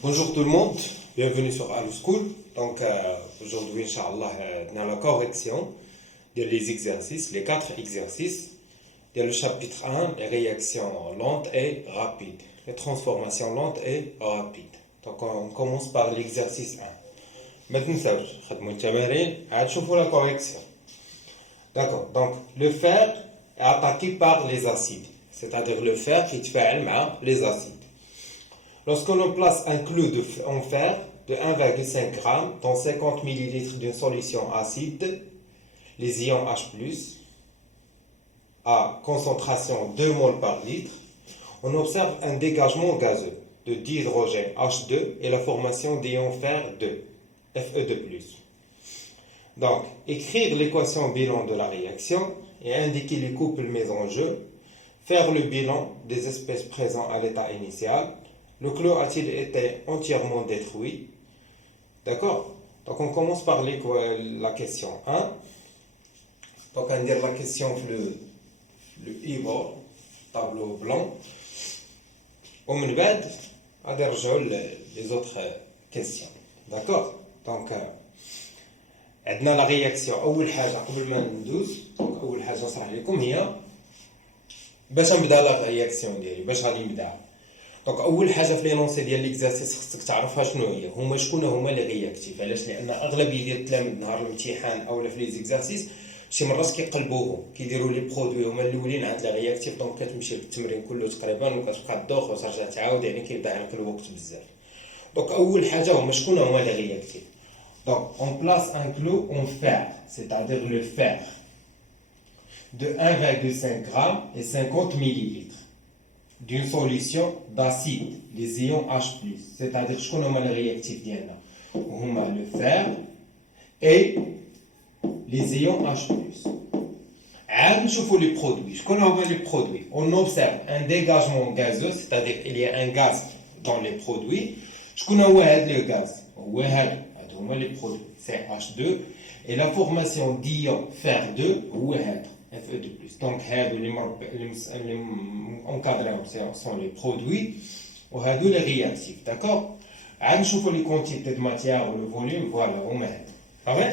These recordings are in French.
Bonjour tout le monde, bienvenue sur Allo School. Donc aujourd'hui, Inch'Allah, dans la correction des exercices, les quatre exercices. Il y a le chapitre 1, les réactions lentes et rapides, les transformations lentes et rapides. Donc on commence par l'exercice 1. Maintenant, la correction. D'accord, donc le fer est attaqué par les acides, c'est-à-dire le fer qui fait les acides. Lorsqu'on place un clou en fer de 1,5 g dans 50 ml d'une solution acide, les ions H+, à concentration 2 mol par litre, on observe un dégagement gazeux de dihydrogène H2 et la formation d'ions fer 2, Fe2+. Donc, écrire l'équation bilan de la réaction et indiquer les couples mis en jeu, faire le bilan des espèces présentes à l'état initial. Le clou a-t-il été entièrement détruit? D'accord? Donc on commence par la question 1. Donc on va dire la question le e-board, tableau blanc. On va dire les autres questions. D'accord? Donc عندنا la réaction. أول حاجة قبل ما ندوز دونك أول حاجة نشرح لكم هي باش نبدا لا رياكسيون ديالي باش غادي نبدا. دونك اول حاجه في لينونسي ديال ليكزارسيس خصك تعرفها شنو هي هما شكون هما لي رياكتيف. علاش؟ لان اغلبيه ديال التلاميذ نهار الامتحان اولا في لي زيكزارسيس شي مرات كيقلبوهم كيديروا لي برودوي هما الاولين عند لي رياكتيف، دونك كتمشي التمرين كله تقريبا وكتبقى تدوخ وترجع تعاود، يعني كيضيع لك الوقت بزاف. دونك اول حاجه هما شكون هما لي رياكتيف. دونك اون بلاس ان كلو اون فير، c'est-à-dire le fer de 1,5 g et 50 ml d'une solution d'acide, les ions H+, c'est-à-dire شكون هما les réactifs ديالنا هما le fer et les ions H+. عاد نشوفوا les produits. شكون هما les produits? On observe un dégagement gazeux, c'est-à-dire il y a un gaz dans les produits. شكون هو هذا le gaz؟ هو هادو هما les produits CH2 et la formation d'ion fer2 هو هذا Fe2+. Donc les encadrés sont les produits ou les réactifs. D'accord? عاد نشوفوا les quantités de matière ou le volume. Voilà هما هذا. صافي؟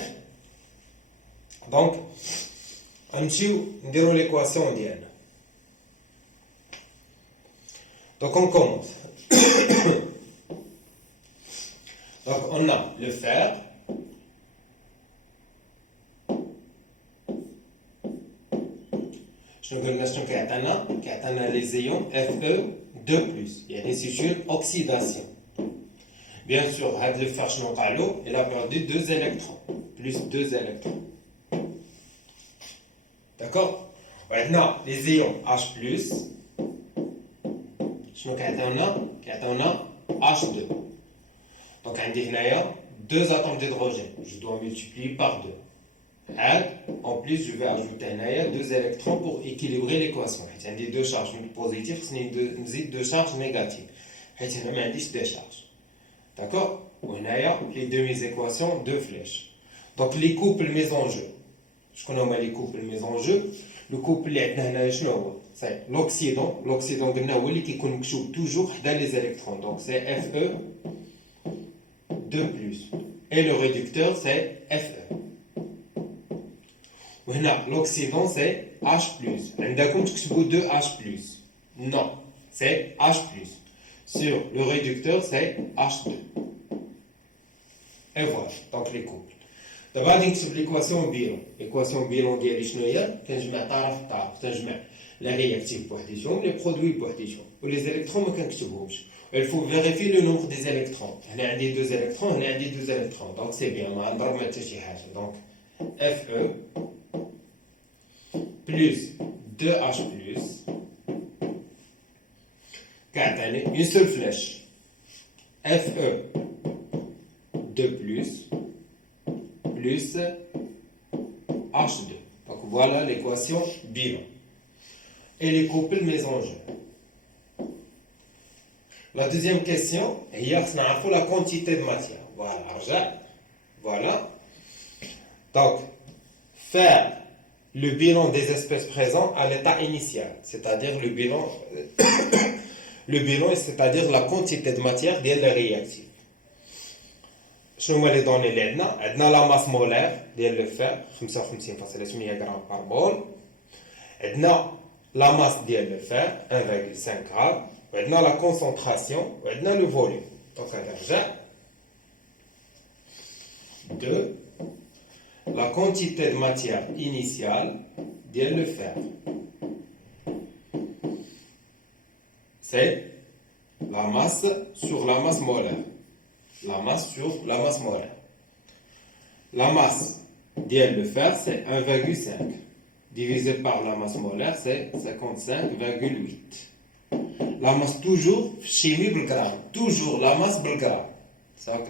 Donc غنمشيو نديروا l'équation ديالنا. Donc on commence. Donc on a le fer. شنو قلنا شنو كيعطينا les ions Fe2+, يعني c'est une oxydation. Bien sûr هذا le fer شنو وقع له؟ il a perdu 2 électrons plus 2 électrons. D'accord? وعندنا les ions H+, شنو كيعطيونا H2. Donc عندي هنايا 2 atomes d'hydrogène, je dois multiplier par 2. En plus, je vais ajouter 2 électrons pour équilibrer l'équation. Il y a 2 charges positives, c'est 2 charges négatives. Il y a 2 charges. D'accord? Les deux équations, 2 flèches. Donc les couples mis en jeu. Je connais les couples mis en jeu. Le couple c'est l'oxydant. L'oxydant qui est toujours dans les électrons. Donc c'est Fe2+. Et le réducteur c'est Fe. L'oxydant c'est H+. عندكم تكتبوا 2H+. Non, c'est H+. Sur le réducteur c'est H2. Et voilà, donc les couples. دابا غادي نكتب l'équation bilan. L'équation bilan ديالي شنو هي؟ كنجمع طرف تنجمع لا رياكتيف بوحديتهم لي برودوي بوحديتهم ولي زيليكترون ما كنكتبهمش. Il faut vérifier le nombre des électrons. هنا عندي 2 électrons, هنا عندي 2 électrons. Donc c'est bien, ما نضرب ما حتى شي حاجه. Donc Fe plus 2H+, une seule flèche, Fe2+, plus H2. Donc voilà l'équation bilan. Et les couples mis en jeu. La deuxième question, il y a la quantité de matière. Voilà. Donc, faire le bilan des espèces présentes à l'état initial, c'est-à-dire le bilan le bilan, c'est-à-dire la quantité de matière ديال le réactif. شنو هما لي دوني اللي عندنا لا ماس مولير ديال لو فير 55.8 غرام كربون، عندنا لا ماس ديال لو فير 1,5 غرام، وعندنا لا كونسونطراسيون وعندنا لو فوليوم. دونك نرجع 2 la quantité de matière initiale ديال le fer, c'est la masse sur la masse molaire. La masse sur la masse molaire. La masse ديال le fer, c'est 1,5. Divisé par la masse molaire, c'est 55,8. La masse toujours chimie بالغرام. Toujours la masse بالغرام.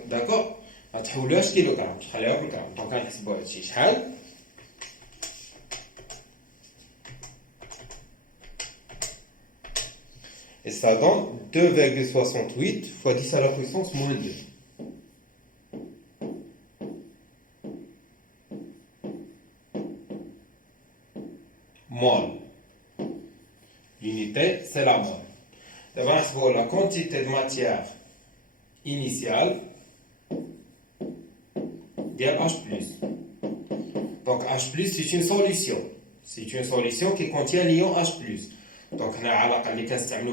D'accord? ما تحولوهاش كيلوغرام، تخليوها بالغرام. دونك غنحسبوا هادشي شحال. Et ça donne 2,68 fois 10 à la puissance moins 2. Mol. L'unité, c'est la mole. D'abord, la quantité de matière initiale d'H+. Donc H+, c'est une solution. C'est une solution qui contient l'ion H+. Donc,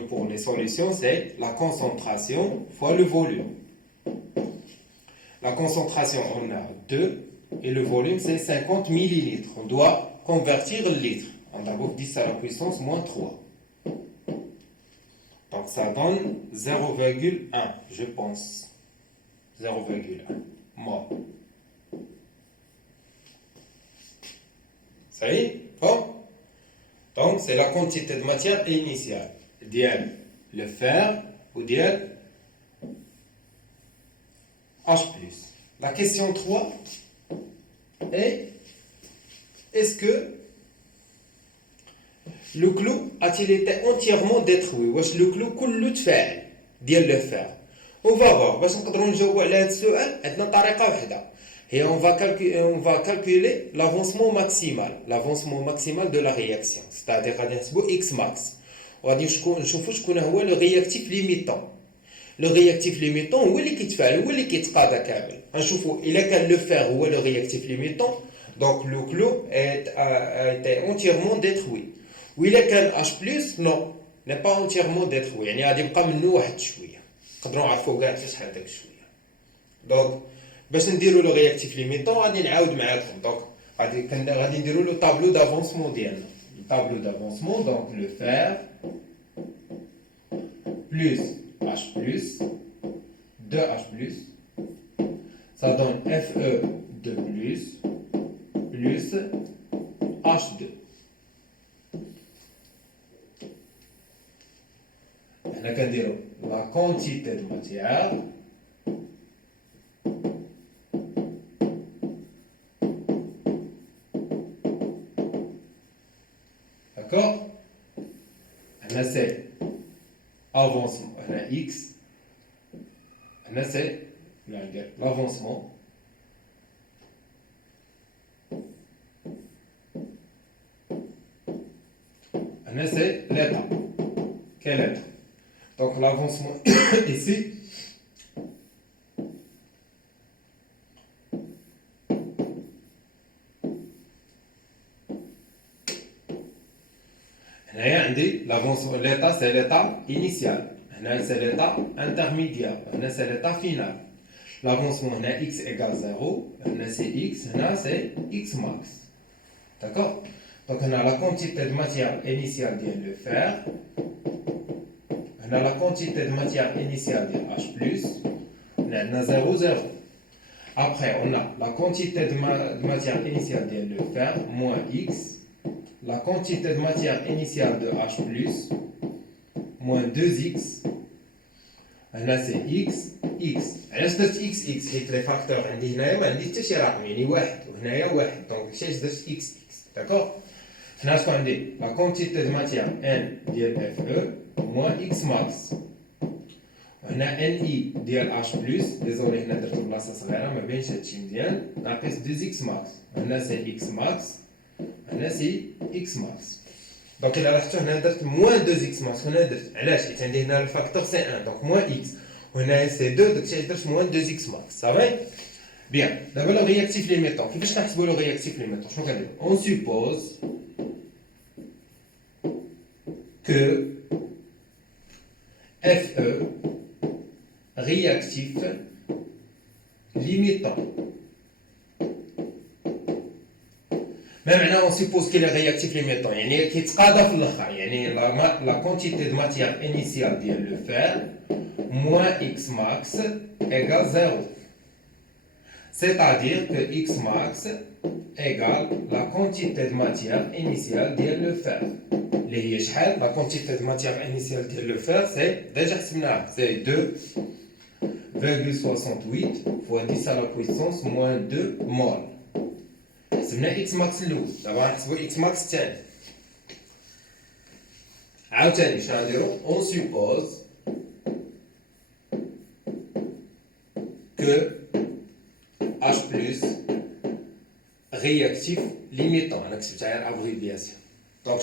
pour les solutions, c'est la concentration fois le volume. La concentration, on a 2 et le volume, c'est 50 millilitres. On doit convertir le litre. On a 10 à la puissance moins 3. Donc, ça donne 0,1, je pense. 0,1 mol. Ça y est? Bon. Donc, c'est la quantité de matière initiale. Dial le fer ou dial H+. La question 3 est: est-ce que le clou a-t-il été entièrement détruit? Wesh le clou كله تفاعل ديال le fer. On va voir. باش نقدروا نجاوبوا على هذا السؤال عندنا طريقه واحده. Et on va calculer l'avancement maximal de la réaction. C'est-à-dire X max. On va dire le réactif limitant. Le réactif limitant, où est-ce qu'il fait? Où est-ce qu'il se passe? Il a qu'à le faire, où est le réactif limitant? Donc le clou a été entièrement détruit. Où il a qu'un H+, non, n'est pas entièrement détruit. Il y a des cas منه واحد شويه. نقدروا نعرفوا كاع شحال داك شويه. Donc باش نديروا لو رياكتيف ليميتون غادي نعاود معاكم. دونك غادي نديروا لو طابلو دافونسمون ديالنا. Le tableau d'avancement, donc le fer plus H+, 2H+, ça donne Fe2+, plus H2. On a qu'à dire la quantité de matière d'accord. On a c'est avancement, on a X, on a c'est l'avancement, on a c'est l'état. Quel état? Donc l'avancement ici, l'avancement, l'état c'est l'état initial, c'est l'état intermédiaire, c'est l'état final. L'avancement, on a x égale 0, on a c'est x, c'est x max. D'accord? Donc on a la quantité de matière initiale de le fer, on a la quantité de matière initiale de H+, on a 0, 0. Après, on a la quantité de matière initiale de le fer, moins x, la quantité de matière initiale de H+, moins 2x, on a c'est x, x. علاش درت x x حيت لي فاكتور عندي هنايا ما عندي حتى شي رقم يعني واحد وهنايا واحد دونك علاش درت x x داكوغ. هنا شكون عندي لا كونتيتي دو ماتيير n ديال اف او موان x ماكس. وهنا ان اي ديال اش بلس ديزولي هنا درت بلاصه صغيره ما بينش هادشي مزيان ناقص 2 x ماكس. هنا سي x ماكس هنا سي x ماكس. Donc il a là moins 2x max. On a le facteur c'est 1, donc moins x. On a c'est 2, donc c'est moins 2x max. Ça va? Bien. D'abord le réactif limitant. Qu'est-ce que je le réactif limitant? On suppose que FE réactif limitant. Mais maintenant, on suppose qu'il est réactif limitant. La quantité de matière initiale de le fer moins x max égale 0. C'est-à-dire que x max égale la quantité de matière initiale de le fer. La quantité de matière initiale de le fer, c'est déjà c'est 2,68 fois 10 à la puissance moins 2 mol. C'est x max l'eau. D'abord, c'est x max tiens. On suppose que H plus réactif limitant. C'est une abréviation. Donc,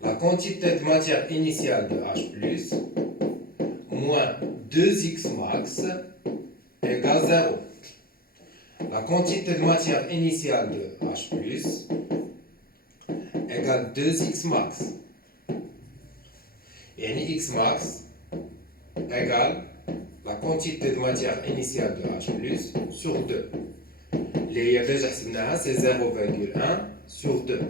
la quantité de matière initiale de H plus moins 2x max égale 0. La quantité de matière initiale de H plus égale 2x max. Et x max égale la quantité de matière initiale de H plus sur 2. Les c'est 0,1 sur 2.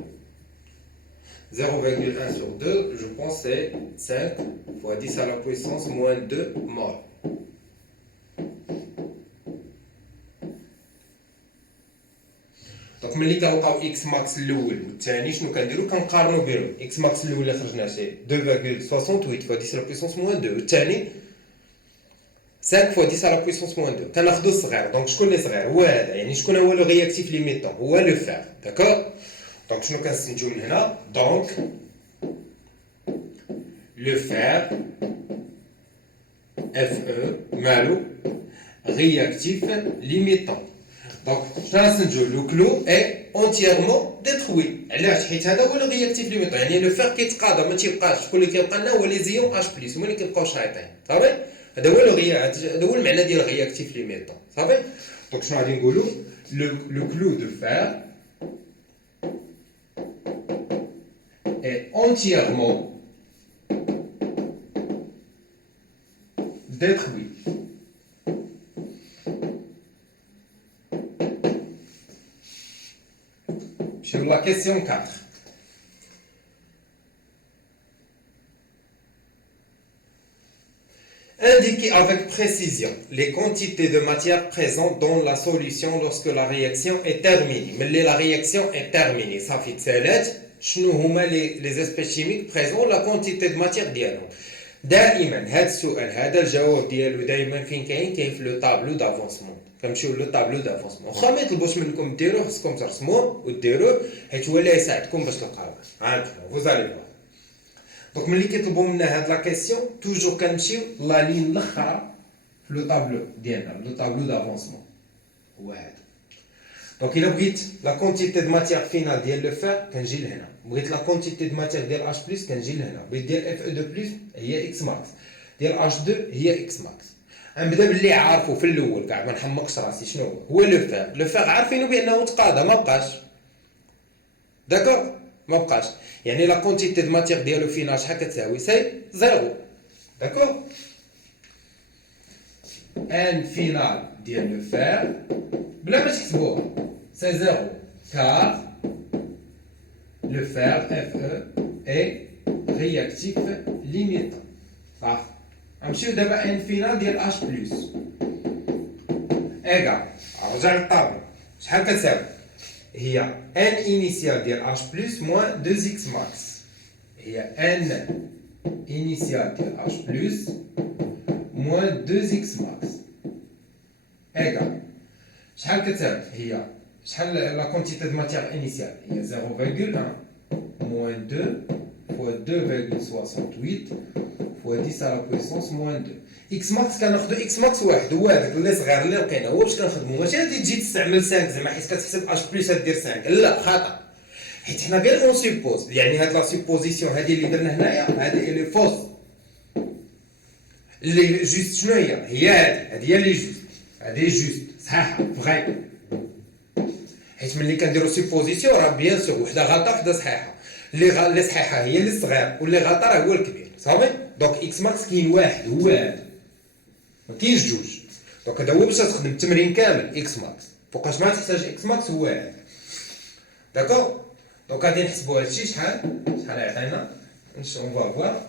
0,1 sur 2, je pense c'est 5 fois 10 à la puissance moins 2 mol. Donc, ملي كنلقاو x max الاول والثاني شنو كنديرو كنقارنو بينهم x max الاول اللي خرجنا شي 2,68 fois 10 à la puissance moins 2 والثاني 5 fois 10 à la puissance moins 2 كناخذو الصغير دونك شكون اللي صغير هو هذا يعني شكون هو لو رياكتيف ليميتون هو لو فير داكور دونك شنو كنستنتجو من هنا دونك لو فير FE مالو réactif limitant. Donc, le clou est entièrement détruit. علاش حيت هذا هو الرياكتيف ليميتون يعني لو فير كيتقاضى ما تيبقاش شكون اللي كيبقى لنا هو لي زيون اش بلس هما اللي كيبقاو شايطين صافي هذا هو المعنى ديال الرياكتيف ليميتون صافي دونك شنو غادي نقولوا لو كلو دو فير est entièrement détruit. Sur la question 4. Indiquez avec précision les quantités de matière présentes dans la solution lorsque la réaction est terminée. Mais la réaction est terminée. Ça fait شنو هما les aspects chimiques présents la quantité de matière ديالهم. دائما هذا السؤال هذا الجواب ديالو دائما فين كاين في لو طابلو دافونسمون كنمشيو لو طابلو دافونسمون واخا ما يطلبوش منكم ديروه خصكم ترسموه وديروه حيت هو اللي يساعدكم باش تلقاوه عارفين فوزالي فوا دونك ملي كيطلبوا منا هاد لا كيسيون توجور كنمشيو لا لين الاخرى في لو طابلو ديالنا لو طابلو دافونسمون هو هذا دونك الا بغيت لا كونتيتي دو ماتيير فينال ديال لو فير كنجي لهنا بغيت لا كونتيتي دو ماتيير ديال اش بلس كنجي لهنا بغيت ديال اف او 2 بلس هي اكس ماكس ديال اش 2 هي اكس ماكس غنبدا باللي عارفو في الاول كاع ما نحمقش راسي شنو هو لو فير عارفينو بانه تقاضى ما بقاش داكور ما بقاش يعني لا كونتيتي دو ماتيير ديالو فينال شحال كتساوي سي زيرو داكور ان فينال ديال لو فير بلا ما تحسبوها c'est 0 car le fer Fe est réactif limitant. نمشيو دابا ان فينال ديال H plus ايغال رجع للطابلو شحال كتساوي هي n initial ديال H plus moins 2x max هي n initial ديال H plus moins 2x max ايغال شحال كتساوي هي شحال لا كونتيتي دو ماتيير انيسيال هي 0,1 moins 2 fois 2,68 fois 10 à la puissance moins 2 x max كناخذو x max واحد هو هذاك اللي صغير اللي لقينا هو باش كنخدمو ماشي غادي تجي تستعمل 5 زعما حيت كتحسب اش بلس دير 5 لا خطا حيت حنا غير اون سيبوز يعني هاد لا سيبوزيسيون هادي اللي درنا هنايا هادي اللي فوس اللي جوست شنو هي هادي هي اللي جوست هادي جوست صحيحه فغي حيت ملي كنديرو سيبوزيسيون راه بيان سور وحده غلطه وحده صحيحه اللي صحيحه هي اللي صغير واللي غلطه راه هو الكبير صافي دونك اكس ماكس كاين واحد هو هذا ما كاينش جوج دونك هذا هو باش تخدم التمرين كامل اكس ماكس فوقاش ما تحتاج اكس ماكس هو هذا داكور دونك غادي نحسبوا هادشي شحال عطينا اون فوا فوار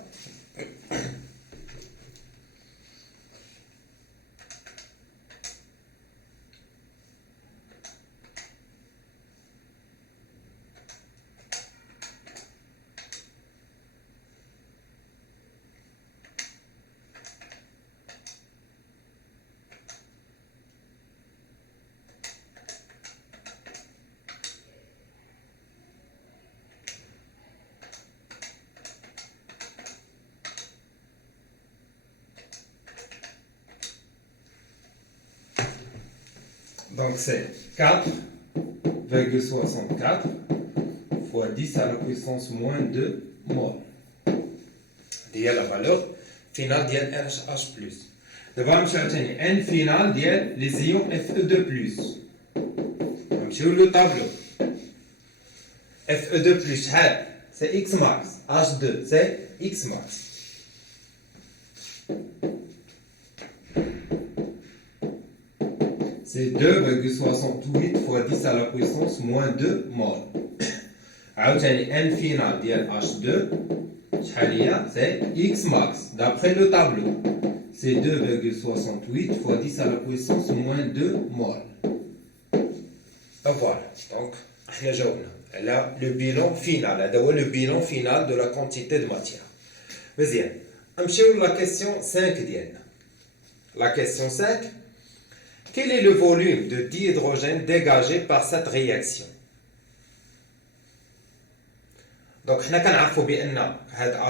Donc c'est 4,64 fois 10 à la puissance moins 2 mol. Il y a la valeur finale de NH+. D'abord, je vais N finale de les ions Fe2+. Je vais le tableau. Fe2+, c'est X max. H2, c'est X max. C'est 2,68 fois 10 à la puissance moins 2 mol. عاوتاني N final ديال H2 شحال هي c'est X max d'après le tableau. C'est 2,68 fois 10 à la puissance moins 2 mol. Voilà. Donc احنا جاوبنا على le bilan final. هذا هو le bilan final de la quantité de matière. مزيان. نمشيو لا question 5 ديالنا. La question 5. Quel est le volume de dihydrogène dégagé par cette réaction? Donc, nous savons que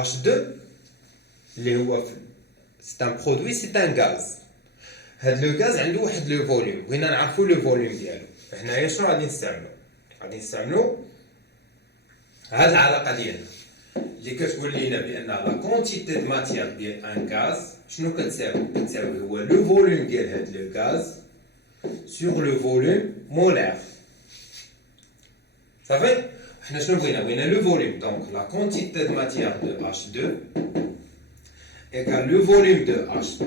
H2, c'est un produit, c'est un gaz. Le gaz a un volume. Nous savons le volume. Nous savons la quantité de matière d'un gaz, le volume du gaz sur le volume molaire. Ça fait le volume. Donc la quantité de matière de H2 égale le volume de H2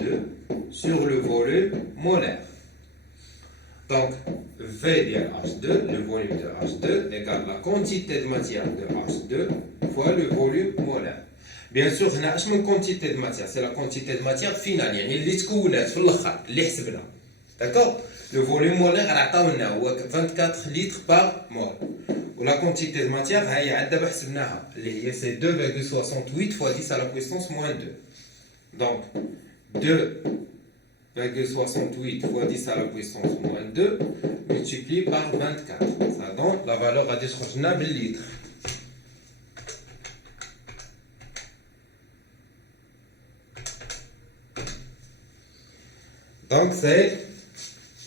sur le volume molaire. Donc V de H2, le volume de H2 égale la quantité de matière de H2 fois le volume molaire. Bien sûr, on a une quantité de matière, c'est la quantité de matière finale, اللي تكونات في الآخر اللي حسبنا. D'accord? Le volume molaire عطاونا هو 24 litres par mol. و la quantité de matière هي عاد دابا حسبناها اللي هي c'est 2,68 fois 10 à la puissance moins 2. Donc 2,68 fois 10 à la puissance moins 2 multiplié par 24. Ça donne la valeur غادي تخرج لنا بالlitre. Donc c'est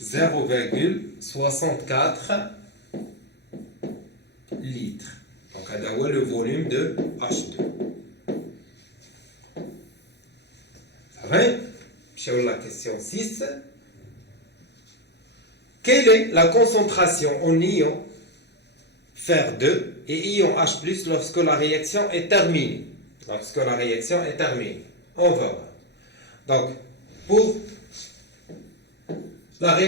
0,64 litres. Donc هذا هو le volume de H2. Ça va? Sur la question 6. Quelle est la concentration en ion Fer2 et ion H+ lorsque la réaction est terminée? Lorsque la réaction est terminée. On va voir. Donc, pour la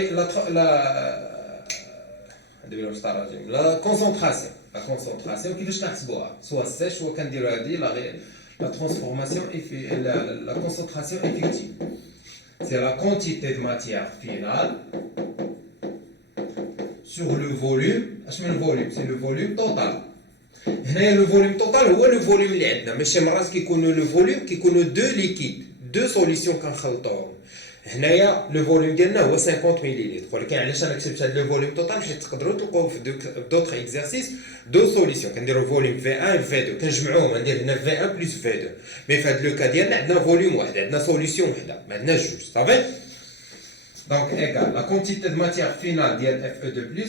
concentration كيفاش نحسبوها soit sèche ou كنديروا هذه la transformation la concentration effective c'est la quantité de matière finale sur le volume اش من volume c'est le volume total هنايا le volume total هو le volume اللي عندنا ماشي مرات كيكونوا le volume كيكونوا deux liquides deux solutions كنخلطوهم هنايا لو فوليوم ديالنا هو 50 مليلتر ولكن علاش انا كتبت هذا لو فوليوم توتال حيت تقدروا تلقاو في دوطخ اكزرسيس دو سوليسيون كنديروا فوليوم في 1 في 2 كنجمعوهم ندير هنا في 1 بلس في 2 مي في هذا لو كا ديالنا عندنا فوليوم واحد عندنا سوليسيون وحده ما عندناش جوج صافي Donc, égal, la quantité de matière finale d'IL Fe2+,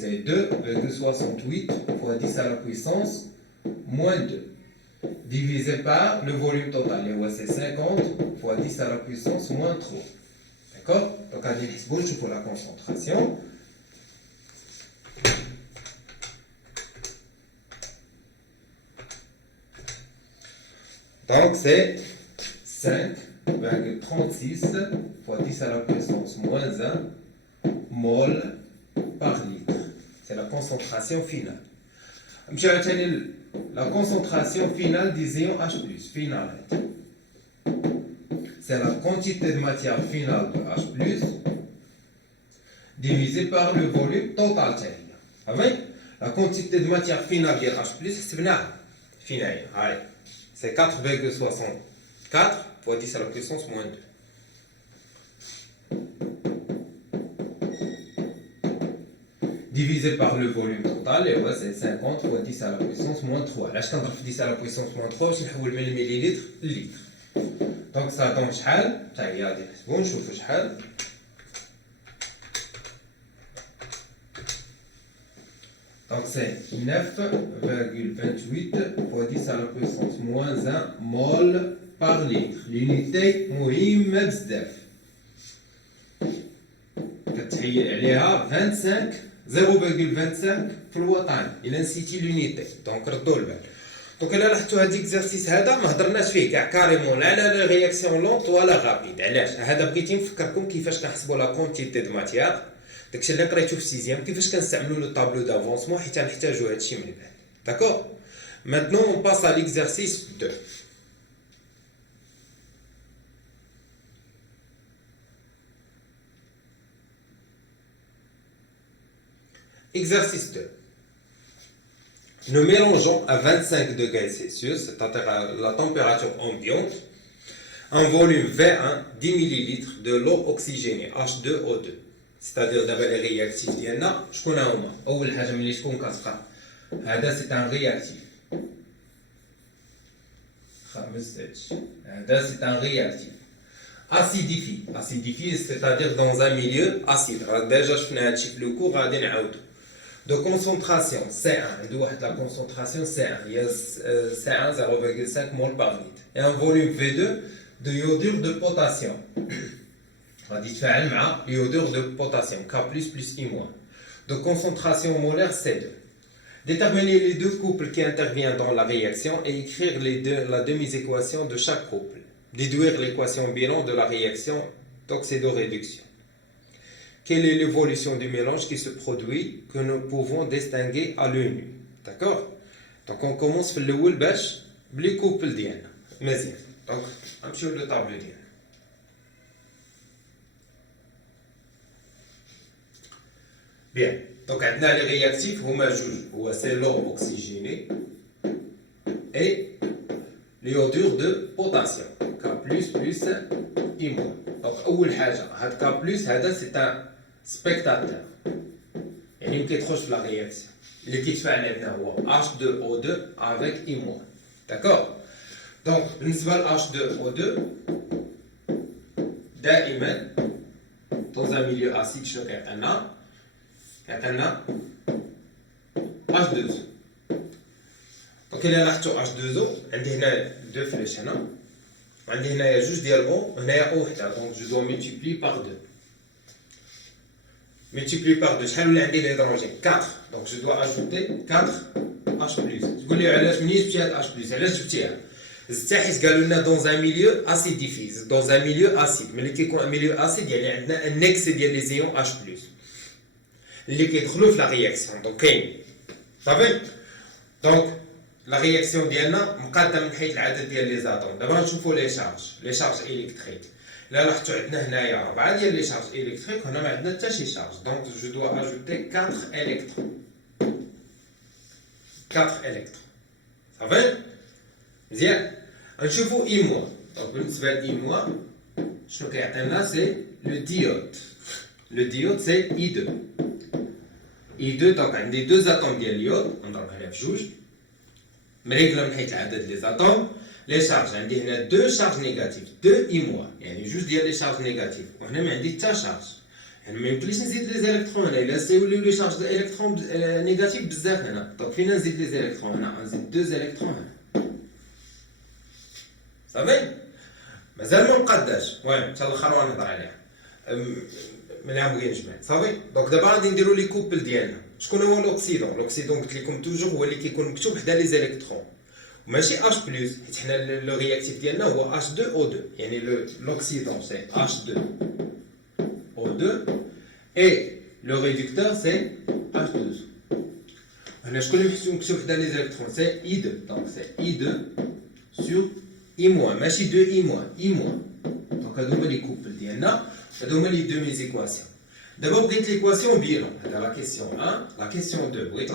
c'est 2,68 fois 10 à la puissance moins 2, divisé par le volume total, c'est 50 fois 10 à la puissance moins 3. D'accord? Donc, à l'équation, je fais la concentration. Donc, c'est 5,36 fois 10 à la puissance moins 1 mol par litre. C'est la concentration finale. La concentration finale des ions H+, finale. C'est la quantité de matière finale de H+, divisé par le volume total. Avec la quantité de matière finale de H+, c'est 4,64 fois 10 à la puissance moins 2. Divisé par le volume total, c'est 50 fois 10 à la puissance moins 3. Là, je vais 10 à la puissance moins 3, je vais le millilitre litre. Donc, ça donne شحال نشوفوا شحال. Donc, c'est 9,28 fois 10 à la puissance moins 1 mol par litre. L'unité مهمة بزاف. كتخيل عليها 0,25 في الوطن. إلا نسيتي l'unité. Donc, ردوا البال. دونك الا لاحظتوا هاد ليكزارسيس هذا ما هضرناش فيه كاع كاريمون لا على رياكسيون لونط ولا غابيد. علاش؟ هذا بغيتي نفكركم كيفاش كنحسبوا لا كونتيتي دو ماتيير، داكشي اللي قريتو في سيزيام، كيفاش كنستعملوا لو طابلو دافونسمون حيت غنحتاجوا هادشي من بعد. داكور. Maintenant on passe à l'exercice 2. Exercice 2. Nous mélangeons à 25 degrés Celsius, c'est-à-dire à la température ambiante, un volume V1 10 ml de l'eau oxygénée H2O2. C'est-à-dire d'abord les réactifs ديالنا شكون هما؟ أول حاجة ملي تكون كتبقى هذا سي ان رياكتيف. هذا سي ان رياكتيف. Acidifié, c'est-à-dire dans un milieu acide. Déjà شفنا هادشي في لو كور غادي نعاودو. De concentration C1, la concentration C1, il y a C1 0,5 mol par litre. Et un volume V2 de iodure de potassium. On va dire iodure de potassium, K+, plus I-. De concentration molaire C2. Déterminer les deux couples qui interviennent dans la réaction et écrire la demi-équation de chaque couple. Déduire l'équation bilan de la réaction d'oxydoréduction. Quelle est l'évolution du mélange qui se produit que nous pouvons distinguer à l'œil nu? D'accord? Donc on commence par le باش بلي كوبل ديالنا. مزيان. Donc نمشيو لو طابلو ديالنا. Bien. Donc عندنا les réactifs هما جوج، هو c'est l'eau oxygénée et l'iodure de potassium K+, plus I-. Donc أول حاجة هاد K+, هذا c'est un spectateur. يعني ملي كيدخلش في لا رياكسيون اللي كيتفاعل عندنا هو H2O2 avec I-. داكور. دونك بالنسبه ل H2O2 دائما dans un milieu acide شنو كيعطينا؟ كيعطينا H2O. دونك الا لاحظتوا H2O عندي هنا دو فليش هنا، وعندي هنايا جوج ديال او، هنايا او وحده. دونك جو دو ملتيبلي بار 2. Multiplié par 2, شحال ولا عندي الهيدروجين 4. دونك جو دو اجوتي 4 H+. تقول لي علاش منين جبتي هاد H+؟ علاش جبتيها؟ زدتها حيت قالوا لنا دون ان ميليو اسيديفي، دون ان ميليو اسيد. ملي كيكون ان ميليو اسيد يعني عندنا ان اكس ديال لي زيون H+ اللي كيدخلوا في لا رياكسيون. دونك كاين صافي. دونك لا رياكسيون ديالنا مقاده من حيث العدد ديال لي زاتوم. دابا نشوفوا لي شارج الكتريك. لا لاحظتوا عندنا هنايا 4 ديال لي شارج الكتريك، هنا ما عندنا حتى شي شارج. دونك جو دو اجوتي 4 الكترون. 4 الكترون صافي. مزيان. نشوفوا اي موا. دونك بالنسبه لاي موا شنو كيعطينا؟ سي لو ديود. لو ديود سي اي 2. اي 2 دونك عندي 2 اتوم ديال اليود نضرب عليها بجوج مريقله من حيث العدد لي زاتوم. les charges عندي هنا deux charges négatives 2 et moins يعني جوج ديال لي شارج نيجاتيف وهنا ما عندي حتى شارج يعني ما يمكنليش نزيد لي زيليكترون هنا الا سيوليو لي شارج ديال الكترون نيجاتيف بزاف هنا دونك فين نزيد لي زيليكترون هنا نزيد 2 زيليكترون هنا صافي مازال ما مقاداش المهم حتى الاخر غنهضر عليها ملي بغينا نجمع صافي دونك دابا غادي نديرو لي كوبل ديالنا شكون هو لوكسيدون قلت لكم توجور هو اللي كيكون مكتوب حدا لي زيليكترون ماشي H+, حيت حنا لو رياكتيف ديالنا هو H2O2 يعني l'oxydant c'est H2O2 et le réducteur c'est H2O. هنا شكون اللي مكتوب حدا لي زيليكترون c'est I2 donc c'est I2 sur I- ماشي 2 I-. دونك هادو هما لي كوبل ديالنا هادو هما لي دو مي زيكواسيون دابا بغيت ليكواسيون بيلون هذا لا كيسيون 1 لا كيسيون 2 بغيت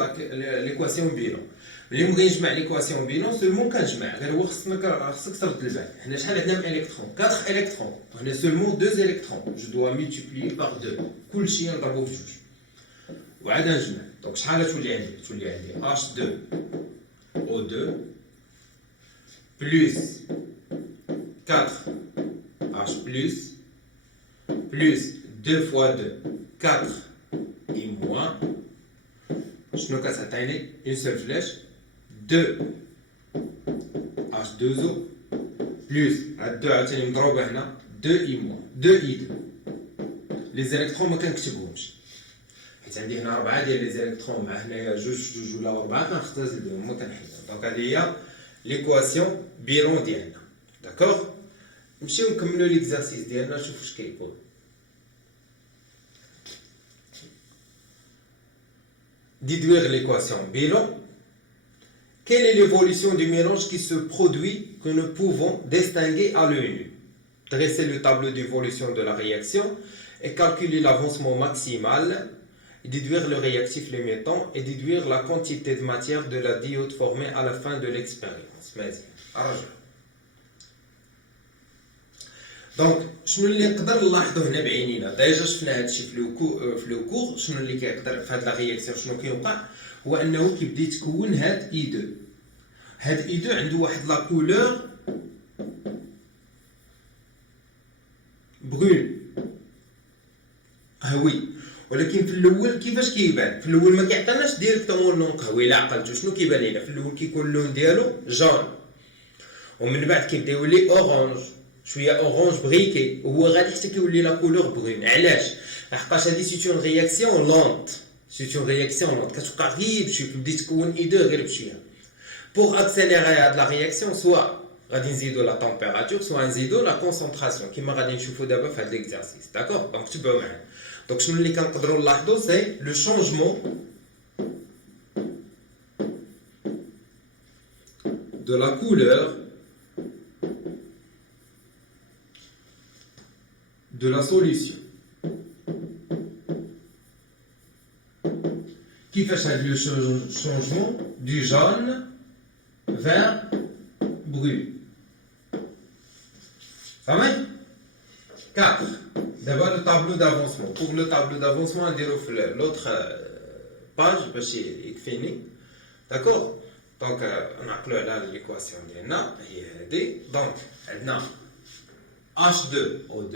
ليكواسيون بيلون ملي نبغي نجمع ليكواسيون بيلون سولمون كنجمع غير هو خصك ترد البال حنا شحال عندنا من الكترون 4 الكترون هنا سولمون 2 الكترون جو دوا مولتيبليي بار 2 كلشي نضربو في جوج وعاد نجمع دونك شحال تولي عندي H2O2 plus 4 H plus 2 fois 2 4 et moins شنو كتعطيني une seule flèche 2 H2O plus هاد 2 عاوتاني مضروبه هنا 2 I- 2 I2 لي زيليكترون ما كنكتبهمش حيت عندي هنا 4 ديال لي زيليكترون مع هنايا جوج ولا 4 كنختزل بهم ما كنحيدهم دونك هذه هي ليكواسيون بيلون ديالنا داكوغ نمشيو نكملو ليكزارسيس ديالنا نشوفو واش كيقول déduire l'équation bilan. Quelle est l'évolution du mélange qui se produit que nous pouvons distinguer à l'œil nu? Dresser le tableau d'évolution de la réaction et calculer l'avancement maximal, déduire le réactif limitant et déduire la quantité de matière de la diode formée à la fin de l'expérience. دونك شنو اللي نقدر نلاحظو هنا بعينينا ديجا شفنا هادشي في لو كور شنو اللي كيقدر في هاد لا رياكسيون شنو كيوقع هو انه كيبدا يتكون هاد اي 2 عنده واحد لا كولور برون قهوي ولكن في الاول كيفاش كيبان في الاول ما كيعطيناش ديريكتومون لون قهوي الا عقلتو شنو كيبان لينا في الاول كيكون اللون ديالو جون ومن بعد كيبدا يولي اورانج شويه اورانج بريكي وهو غادي حتى كيولي لا كولور برون علاش لحقاش هادي سي اون رياكسيون لونت كتوقع غير بشويه كيبدا يتكون اي 2 غير بشويه بوغ اكسيليري هاد لا رياكسيون سوا غادي نزيدو لا تمبيراتور سوا نزيدو لا كونسونطراسيون كيما غادي نشوفو دابا في هاد ليكزارسيس داكوغ دونك تبعوا معايا دونك شنو اللي كنقدروا نلاحظوا سي لو شونجمون de la couleur de la solution. Qui fait ça le changement du jaune vers brun. Ça va? 4. D'abord le tableau d'avancement. Pour le tableau d'avancement, on dirait l'autre page, parce qu'il est fini. D'accord? Donc, on a là l'équation de donc, on a H2O2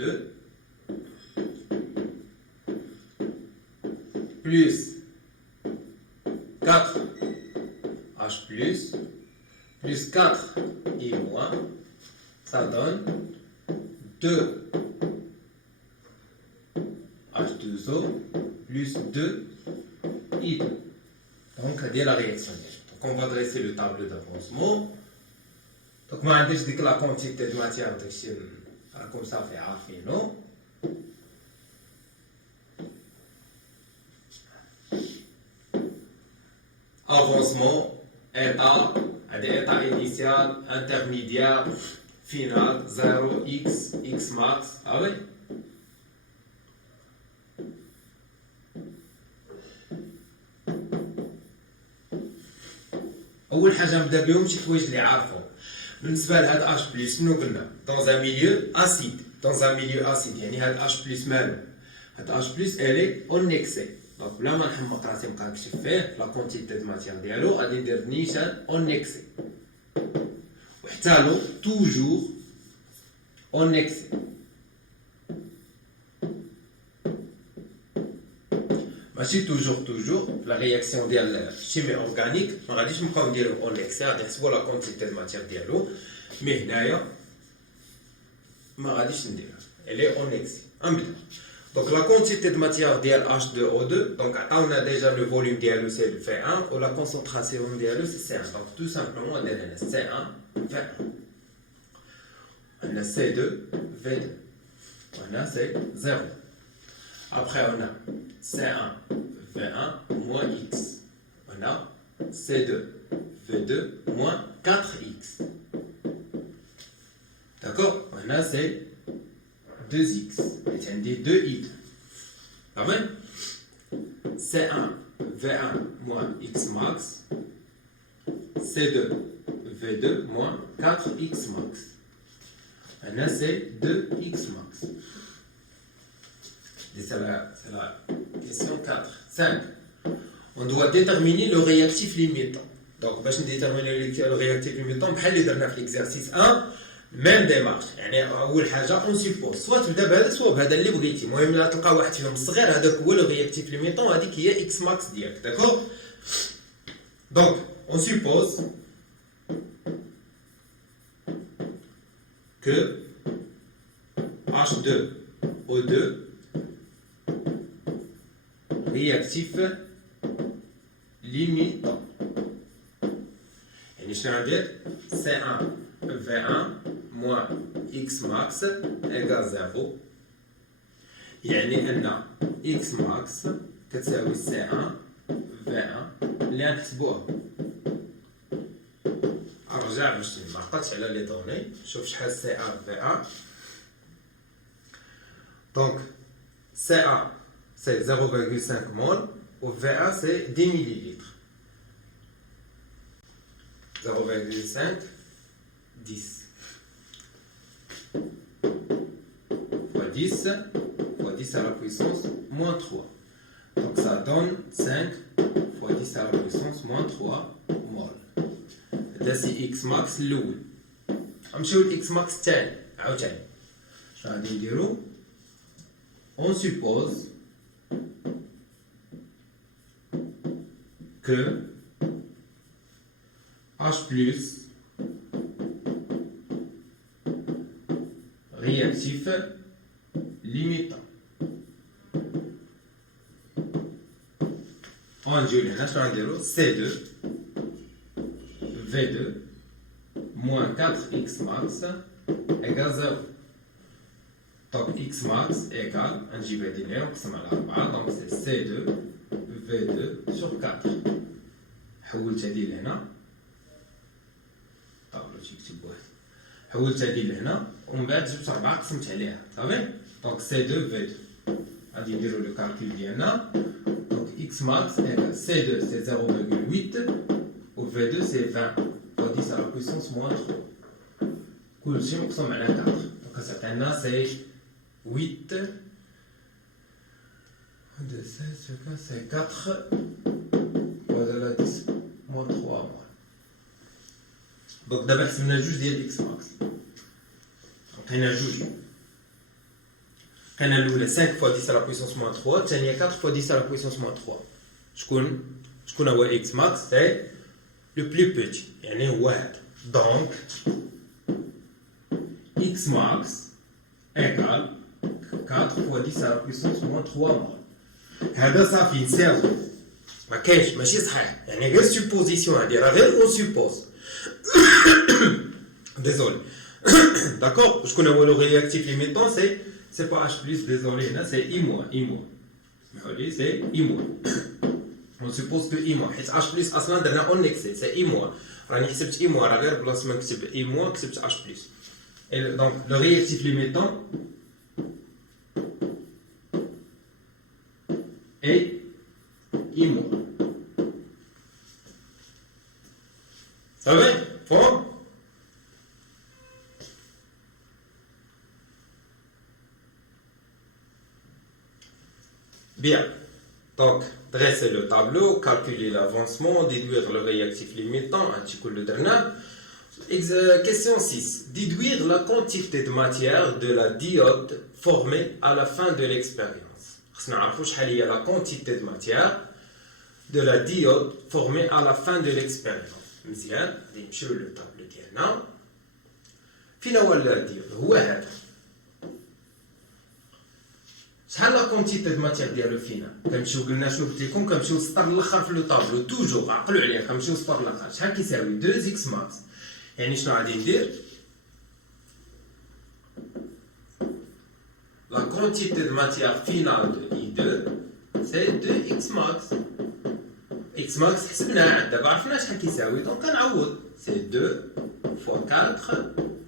plus 4 H plus 4 I moins, ça donne 2 H2O plus 2 I2. Donc, c'est la réaction. Donc, on va dresser le tableau d'avancement. Donc, on va dire que la quantité de matière, comme ça, fait afin, non? Avancement, état initial, intermédiaire, final, 0, x max. Ah oui? اول حاجه نبدا بهم شي حوايج اللي عارفهم بالنسبه لهاد اش بلس شنو قلنا dans un milieu acide يعني هاد اش بلس مالو هاد اش بلس الي اون اكسي دونك بلا ما نحمق راسي نبقى نكتب فيه لا كونتيتي د ماتيير ديالو غادي ندير نيشان اون اكسي talon toujours en excès. ماشي toujours la réaction ديال chimie organique ما غاديش نبقاو نديرو en excès غادي نحسبوا la quantité de matière ديالو مي هنايا ما غاديش نديرها elle est en excès نبدا donc la quantité de matière ديال H2O2 donc on a déjà le volume ديالو c'est le V1 ou la concentration ديالو c'est C1 donc tout simplement on a C1 V1 on a C2 V2 on a c'est 0 après on a C1 V1 moins X on a C2 V2 moins 4X d'accord on a c'est 2X c'est des 2 hydres amen C1 V1 moins X max C2 V2 moins 4X max on a c'est 2X max et c'est la question 4 5 on doit déterminer le réactif limitant donc باش déterminer le réactif limitant بحال اللي درنا في l'exercice 1 même démarche يعني اول حاجه on suppose soit تبدا بهذا soit بهذا اللي بغيتي المهم لا تلقى واحد فيهم الصغير هذاك هو le réactif limitant هذيك هي x max ديالك d'accord donc on suppose que H2O2 réactif limitant يعني شنو عندك C1 V1 moins X max égale 0 يعني أن X max كتساوي C1 V1 اللي غنحسبوها أرجع باش ما عقلتش على لي دوني شوف شحال C1 V1 donc C1 c'est 0,5 mol ou V1 c'est 10 millilitres 0,5 10 fois 10 fois 10 à la puissance moins 3 donc ça donne 5 fois 10 à la puissance moins 3 mol هذا سي x max الأول غنمشيو ل x max الثاني عاوتاني شنو غادي نديرو on suppose que H plus réactif limitant on dit là je vais dire C2 V2 moins 4x max égale 0 donc x max égale un JB نقسم على 4 donc c'est C2 V2 sur 4 حولت هذه لهنا طابلو تيكتب واحد حولت هذه لهنا ومن بعد جبت 4 قسمت عليها صافي دونك C2 V2 غادي نديرو لو كالكول ديالنا دونك x max égale C2 c'est 0,8 و V2 c'est 20 fois 10 à la puissance moins 3 كلشي مقسوم على 4 دونك كتعطينا c'est 8 de 16 c'est 4 voilà 10 moins 3 mol donc d'abord حسبنا جوج ديال x max لقينا جوج لقينا الاولى 5 fois 10 à la puissance moins 3 الثانيه 4 fois 10 à la puissance moins 3 شكون هو x max c'est le plus petit يعني هو هذا donc x max égale 4 fois 10 à la puissance moins 3 mol هذا صافي نساوي ما كاينش ماشي صحيح يعني غير سوبوزيسيون هادي راه غير اون سوبوز désolé d'accord شكون هو لو رياكتيف ليميتون سي با H plus désolé هنا سي I moins اسمحوا لي سي I moins on suppose que I moins حيت H plus اصلا درنا اون اكسي سي I moins راني حسبت I moins راه غير بلاصه ما نكتب I moins كتبت H plus et donc le réactif limitant est I moins ça va bon bien donc dresser le tableau calculer l'avancement déduire le réactif limitant un petit coup le dernier Question 6. Déduire la quantité de matière de la diode formée à la fin de l'expérience. خصنا نعرفوا شحال هي la quantité de matière de la diode formée à la fin de l'expérience. مزيان غادي نمشيو للطابلو ديالنا. فين هو الديود؟ هو هذا. شحال لا كونتيتي دو ماتيير ديالو فينا؟ كنمشيو قلنا شنو قلت لكم كنمشيو للسطر الاخر في لو طابلو توجور عقلوا عليها كنمشيو للسطر الاخر شحال كيساوي 2 اكس ماكس يعني شنو غادي ندير؟ لا كونتيتي دو ماتيير فينال دو اي 2 سي 2 اكس ماكس اكس ماكس حسبناها دابا عرفنا شحال كيساوي دونك كنعوض سي 2 فوا 4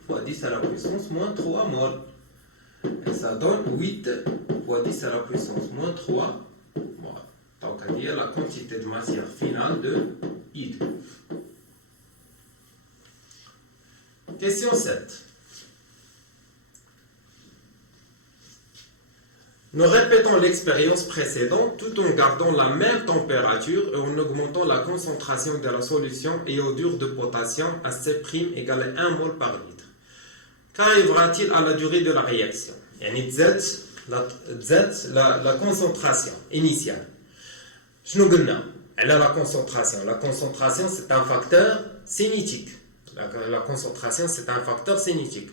فوا 10 à la puissance moins 3 mol. Et ça donne 8 fois 10 à la puissance moins 3 mol. Donc, à dire la quantité de matière finale de I2. Question 7. Nous répétons l'expérience précédente tout en gardant la même température et en augmentant la concentration de la solution iodure de potassium à C' égale à 1 mol par litre. Qu'arrivera-t-il à la durée de la réaction? يعني تزاد la concentration initiale. شنو قلنا على la concentration? La concentration c'est un facteur cinétique. La concentration c'est un facteur cinétique.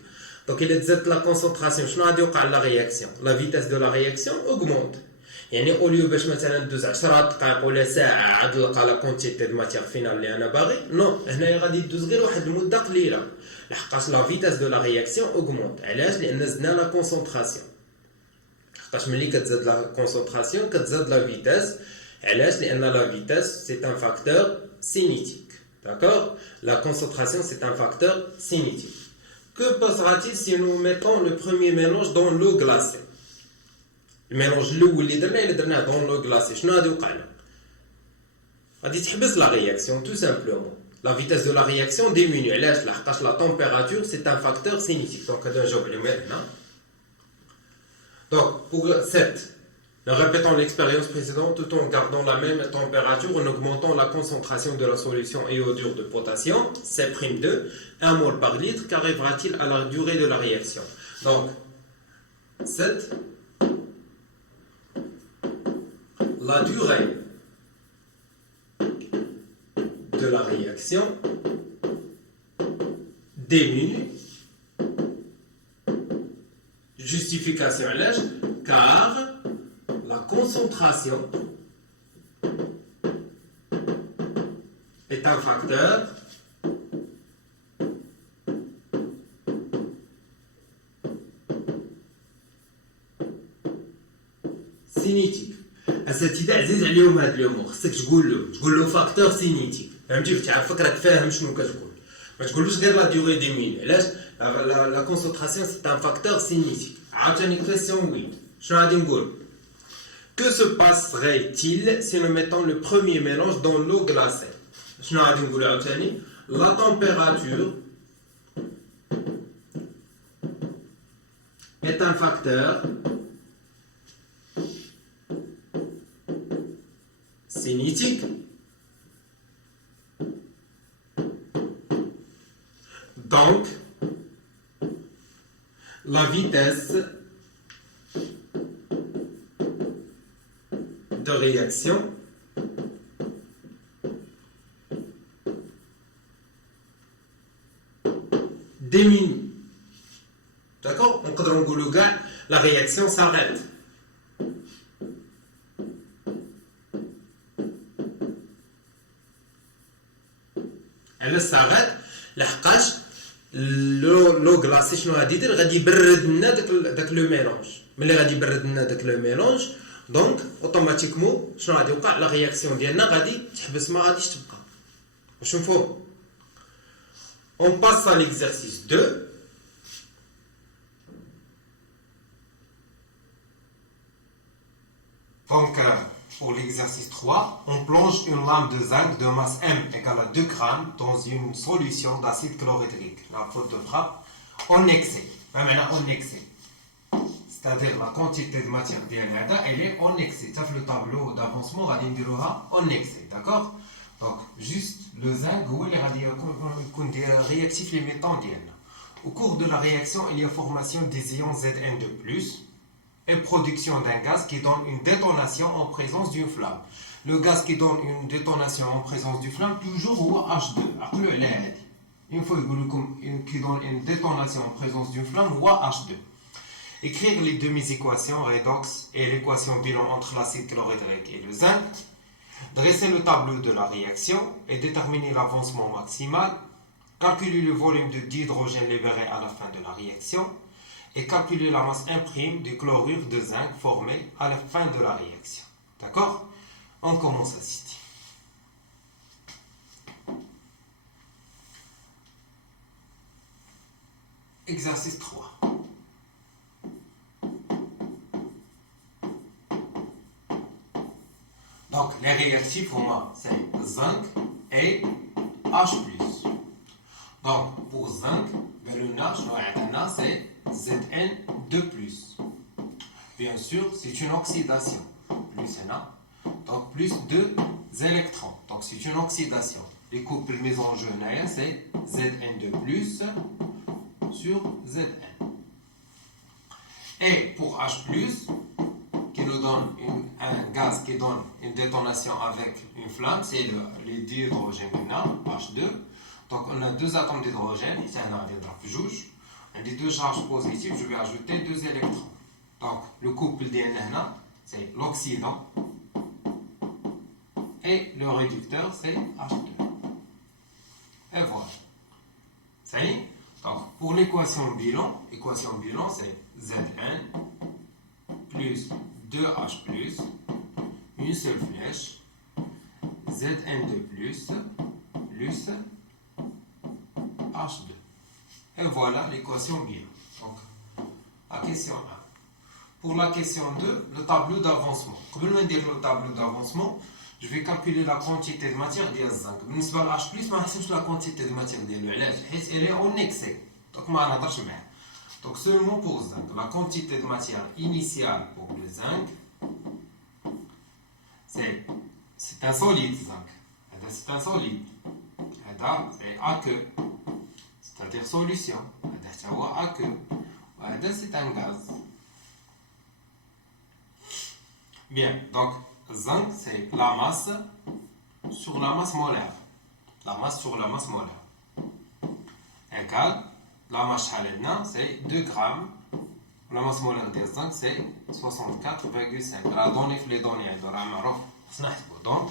Donc il تزاد la concentration شنو غادي يوقع la réaction? La vitesse de la réaction augmente. يعني اوليو باش مثلا دوز 10 دقائق ولا ساعه عاد نلقى لا كونتيتي د ماتيير فينال اللي انا باغي نو هنايا غادي دوز غير واحد المده قليله لحقاش لا فيتاس دو لا رياكسيون اوغمونت علاش لان زدنا لا كونسونطراسيون لحقاش ملي كتزاد لا كونسونطراسيون كتزاد لا فيتاس علاش لان لا فيتاس سي ان فاكتور سينيتيك داكور لا كونسونطراسيون سي ان فاكتور سينيتيك que passera-t-il si nous mettons le premier mélange dans l'eau glacée? الميلونج الاول اللي درناه دون لو غلاسي شنو غادي يوقع لنا؟ غادي تحبس لا رياكسيون تو سامبلومون لا فيتاس دو لا رياكسيون ديمينيو علاش لحقاش لا تمبيراتور سي ان فاكتور سينيتيك دونك هذا نجاوب عليهم هنا دونك pour 7 nous répétons l'expérience précédente tout en gardant la même température en augmentant la concentration de la solution iodure de potassium C'2 1 mol par litre qu'arrivera-t-il à la durée de la réaction? Donc 7 la durée de la réaction diminue. Justification à l'âge, car la concentration est un facteur cinétique. اساتذه عزيز عليهم هاد الامور خصك تقول له فاكتور سينيتيك فهمتي تعرفك راك فاهم شنو كتقول ما تقولوش غير لا ديوري ديمين علاش لا كونسونطراسيون سي ان فاكتور سينيتيك عاوتاني كويسيون 8 شنو غادي نقول que se passerait-il si nous mettons le premier mélange dans l'eau glacée شنو غادي نقول عاوتاني la température est un facteur cinétique donc la vitesse de réaction diminue. D'accord? On peut dire la réaction s'arrête. Elle s'arrête لحقاش لو غلاسي شنو غادي يدير غادي يبرد لنا داك لو ميلونج ملي غادي يبرد لنا داك لو ميلونج دونك اوتوماتيكمون شنو غادي يوقع لا رياكسيون ديالنا غادي تحبس ما غاديش تبقى واش نفهم on passe à l'exercice 2 donc pour l'exercice 3, on plonge une lame de zinc de masse M égale à 2 grammes dans une solution d'acide chlorhydrique, la faute de frappe, en excès. En excès. C'est-à-dire la quantité de matière elle est en excès. Ça fait le tableau d'avancement, on va dire en excès. D'accord? Donc, juste le zinc, il est réactif limitant. Au cours de la réaction, il y a formation des ions Zn2+, et production d'un gaz qui donne une détonation en présence d'une flamme. Le gaz qui donne une détonation en présence d'une flamme, toujours au H2. Une fois qui donne une détonation en présence d'une flamme, ou H2. Écrire les demi-équations redox et l'équation bilan entre l'acide chlorhydrique et le zinc. Dresser le tableau de la réaction et déterminer l'avancement maximal. Calculer le volume de dihydrogène libéré à la fin de la réaction. Et calculer la masse imprime du chlorure de zinc formé à la fin de la réaction. D'accord? On commence à citer. Exercice 3. Donc, les réactifs pour moi, c'est zinc et H+. Donc, pour zinc, c'est Zn2+. Bien sûr, c'est une oxydation. Plus Na. Donc, plus 2 électrons. Donc, c'est une oxydation. Les couples mésangeux, c'est Zn2+, sur Zn. Et pour H+, qui nous donne un gaz qui donne une détonation avec une flamme, c'est les dihydrogène H2. Donc on a deux atomes d'hydrogène, ici on a des drapes. Les deux charges positives, je vais ajouter 2 électrons. Donc le couple DNA, c'est l'oxydant. Et le réducteur, c'est H2. Et voilà. Ça y est. Donc, pour l'équation bilan, c'est Zn plus 2H plus, une seule flèche, Zn2 plus H2. Et voilà l'équation bilan. Donc, la question 1. Pour la question 2, le tableau d'avancement. Comme je dire le tableau d'avancement, je vais calculer la quantité de matière de zinc. Pour H+, je ne la quantité de matière de elle est en excès. Donc, je ne Donc, seulement pour zinc, la quantité de matière initiale pour le zinc, c'est un solide zinc. C'est un solide. C'est aqueux. C'est-à-dire solution. C'est aqueux. C'est un gaz. Bien, donc, zinc, c'est la masse sur la masse molaire. La masse sur la masse molaire. Égale, la masse chaleur, c'est 2 grammes. La masse molaire de zinc, c'est 64,5. La donnée, les données, donc,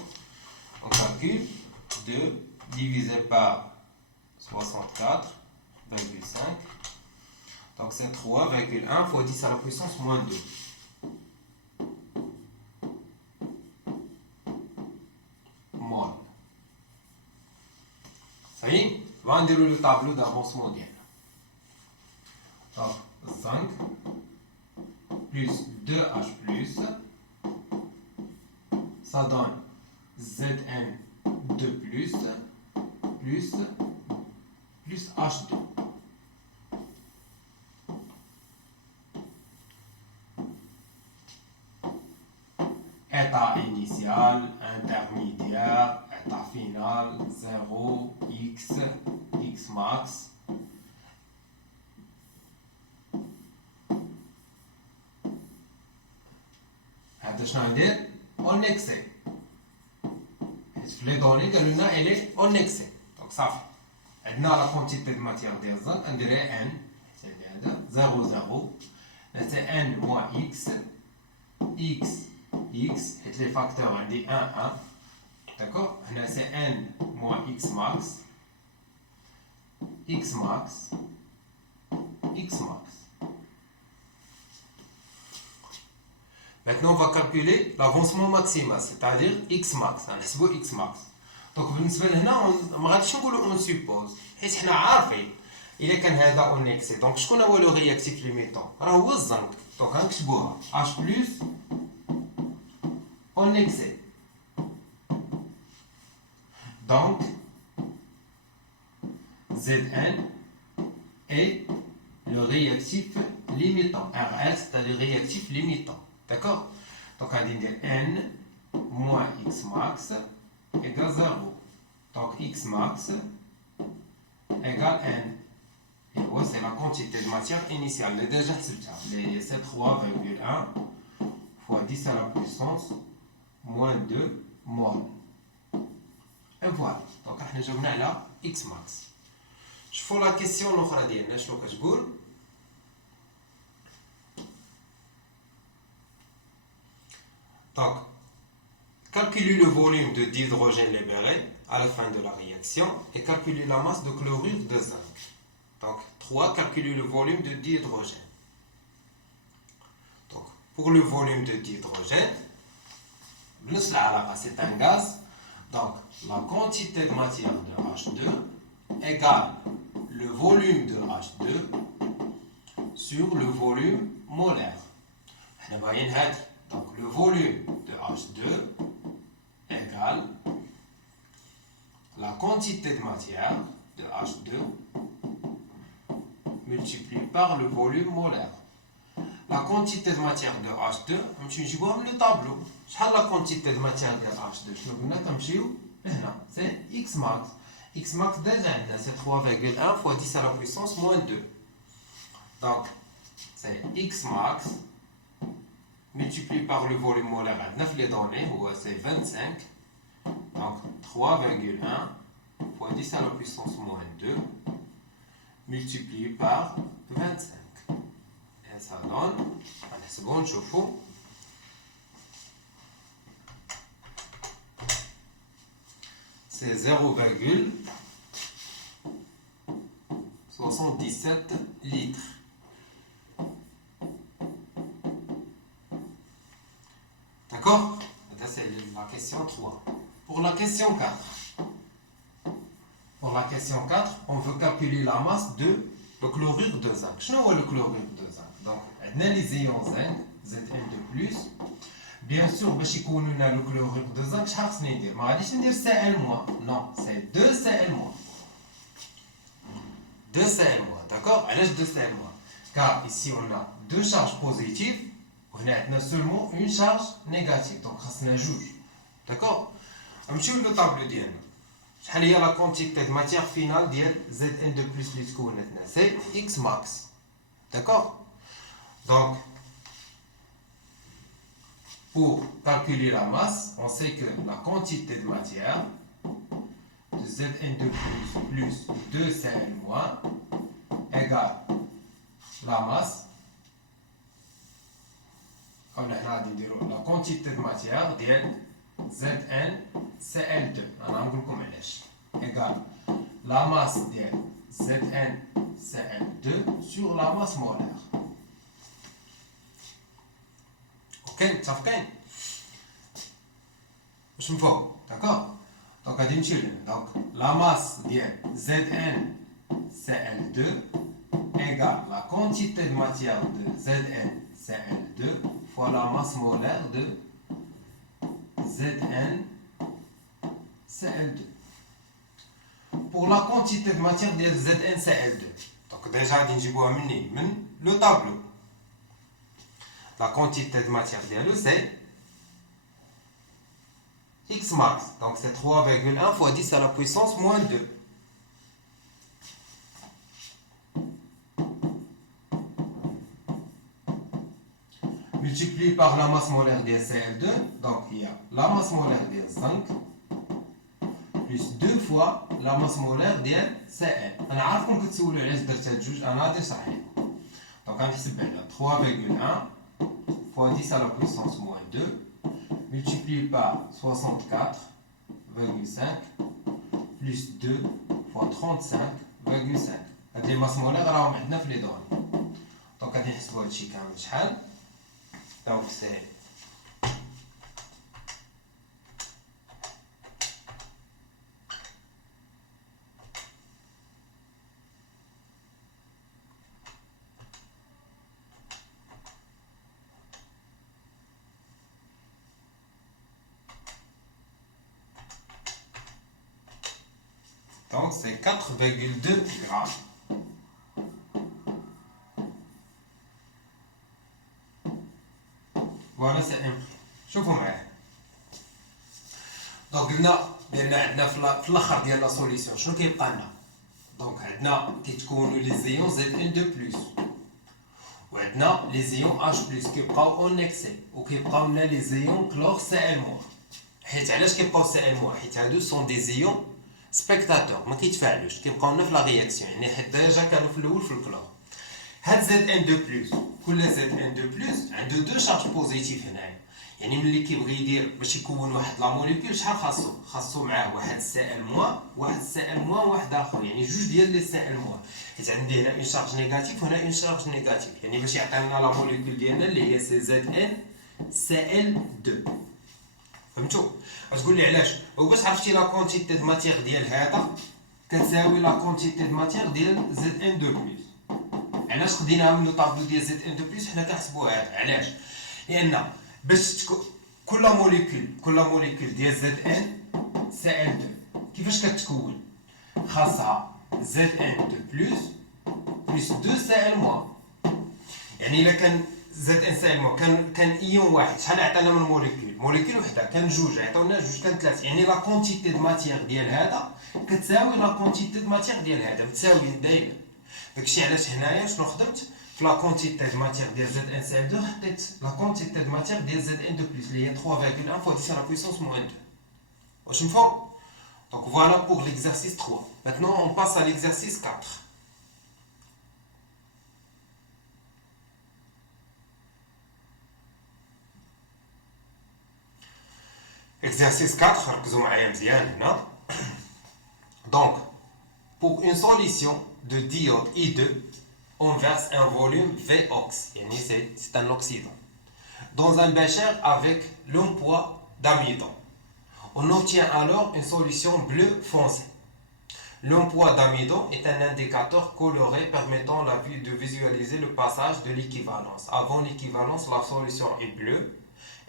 on calcule 2 divisé par 64,5. Donc, c'est 3,1 fois 10 à la puissance moins 2. Ça y est, on va dérouler le tableau d'avancement mondial. Donc, 5 plus 2H plus, ça donne Zn2 plus H2. État initial, intermédiaire, état final, 0, x, x max. هذا شنو ندير؟ en excès. Les données que nous elle est en excès. Donc ça, on a la quantité de matière de zinc, on dirait n, c'est 0, 0. C'est n moins x, x, et les facteurs, on dit 1, 1. D'accord? C'est n moins x max, x max. Maintenant, on va calculer l'avancement maximal, c'est-à-dire x max. On x max. Donc, on suppose. Et on عارفين إذا كان هذا en excès. Donc, شكون هو le réactif limitant? هو الزنك. Donc, نكتبوها H plus en excès. Donc, Zn est le réactif limitant. RL, c'est-à-dire le réactif limitant. D'accord? Donc, on va dire n moins x max égale 0. Donc X max égale N. Et c'est la quantité de matière initiale. Déjà, c'est 3,1 fois 10 à la puissance moins 2 mol. Et voilà. Donc, on a là X max. Je fais la question l'autre ديالنا شنو كتقول. Donc, calculer le volume de d'hydrogène libéré à la fin de la réaction et calculer la masse de chlorure de zinc. Donc, 3, calculer le volume de d'hydrogène. Donc, pour le volume de d'hydrogène, c'est un gaz. Donc, la quantité de matière de H2 égale le volume de H2 sur le volume molaire. Donc, le volume de H2 égale la quantité de matière de H2 multiplié par le volume molaire. La quantité de matière de H2, je vais vous le tableau. La quantité de matière de H2, c'est X max. X max déjà, c'est 3,1 fois 10 à la puissance moins 2. Donc, c'est X max multiplié par le volume molaire. Les données, c'est 25. Donc, 3,1 fois 10 à la puissance moins 2 multiplié par 25. Et ça donne, allez, seconde, chauffons. C'est 0,77 litres. D'accord? C'est la question 3. Pour la question 4. Pour la question 4, on veut calculer la masse de le chlorure de zinc. Qu'est-ce que le chlorure de zinc? Donc, on a les ions zinc, Zn2+. Bien sûr, باش يكون لنا le chlorure de zinc, شحال ندير؟ ما غاديش ندير Cl-. Non, c'est 2Cl-. 2Cl-. D'accord? علاش 2Cl-? Car ici on a deux charges positives, on a seulement une charge négative. Donc, خاصنا جوج. D'accord? نمشيو le tableau ديالنا. شحال هي la quantité de matière finale ديال Zn2+ اللي تكونت لنا؟ C'est X max. D'accord? Donc, pour calculer la masse, on sait que la quantité de matière de Zn2+ plus 2Cl- égale la masse, comme la quantité de matière de ZnCl2, égale la masse de ZnCl2 sur la masse molaire. Ok, ça fait je me fous, d'accord? Donc, la masse de ZnCl2 égale la quantité de matière de ZnCl2 fois la masse molaire de ZnCl2. Pour la quantité de matière de ZnCl2, donc déjà, le tableau. La quantité de matière de c'est X max. Donc c'est 3,1 fois 10 à la puissance moins 2. Multiplié par la masse molaire de Cl2. Donc il y a la masse molaire de 5 plus 2 fois la masse molaire de Cl. أنا عارفكم كتسولوا علاش درت هاد جوج أنا غادي نشرح لكم. Donc غنحسب على 3,1 fois 10 à la puissance moins 2 multiplié par 64,5 plus 2 fois 35,5. هاد لي ماس مولير راهم عندنا في لي دوني. دونك غادي نحسبوا هادشي كامل شحال. دونك سي donc c'est 4,2 grammes. Voilà, c'est imprimé. شوفوا معايا. دونك قلنا عندنا في الاخر ديال لا سوليسيون شنو كيبقى لنا؟ دونك عندنا كيتكونوا لي زيون زد ان دو بلس وعندنا لي زيون اش بلس كيبقاو اون اكسي وكيبقاو لنا لي زيون كلور سي ال موار. حيت علاش كيبقاو سي ال موار؟ حيت هادو سون دي زيون سبيكتاتور ما كيتفاعلوش كيبقاو لنا في لا رياكسيون يعني حيت ديجا كانوا في الاول في الكلور. هاد زد ان دو بلس كل زد ان دو بلس عنده دو شارج بوزيتيف هنايا يعني ملي كيبغي يدير باش يكون واحد لا موليكول شحال خاصو معاه واحد سي ال موان واحد سي ال موان واحد اخر يعني جوج ديال لي سي ال موان حيت عندي هنا اون شارج نيجاتيف وهنا اون شارج نيجاتيف يعني باش يعطينا لا موليكول ديالنا اللي هي سي زد ان سي ال 2. فهمتوا؟ غتقول لي علاش؟ وباش عرفتي لا كونتيتي د ماتيغ ديال هذا كتساوي لا كونتيتي د ماتيغ ديال زد ان 2 بلس. علاش خديناها من لو طابلو ديال زد ان 2 بلس حنا كنحسبوها هذا؟ علاش؟ لان باش تكون كل موليكول ديال زد ان سي ال 2 كيفاش كتكون؟ خاصها زد ان 2 بلس 2 سي ال موان. يعني الا كان زد ان سي ال موان كان ايون واحد شحال عطانا من موليكول وحده كان جوج عطاونا جوج كان ثلاثه يعني لا كونتيتي د ماتيغ ديال هذا كتساوي لا كونتيتي د ماتيغ ديال هذا متساويين دايما. داكشي علاش هنايا شنو خدمت في لا كونتيتي د ماتيغ ديال زد ان سي ال 2 حطيت لا كونتيتي د ماتيغ ديال زد ان 2 بلس اللي هي 3.1 fois 10 à la puissance moins 2. واش مفهوم؟ Donc voilà pour l'exercice 3. Maintenant on passe à l'exercice 4. Exercice 4, ركزوا معايا مزيان هنا. Donc pour une solution de diode I2 on verse un volume Vox, c'est un oxydant, dans un bécher avec l'emploi d'amidon. On obtient alors une solution bleu foncé. L'emploi d'amidon est un indicateur coloré permettant de visualiser le passage de l'équivalence. Avant l'équivalence, la solution est bleue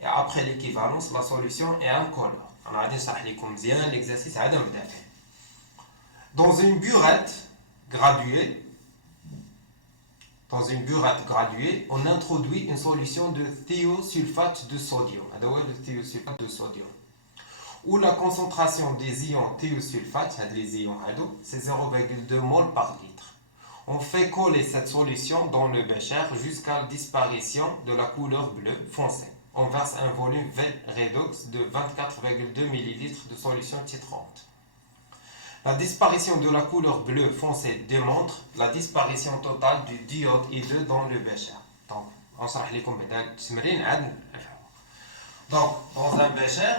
et après l'équivalence, la solution est incolore. On a déjà expliqué l'exercice. Dans une burette graduée, on introduit une solution de thiosulfate de sodium, où la concentration des ions thiosulfate, les ions c'est 0,2 mol par litre. On fait coller cette solution dans le bécher jusqu'à la disparition de la couleur bleue foncée. On verse un volume V redox de 24,2 ml de solution titrante. La disparition de la couleur bleu foncé démontre la disparition totale du diode I2 dans le bécher. Donc, on va vous montrer Donc, dans un bécher,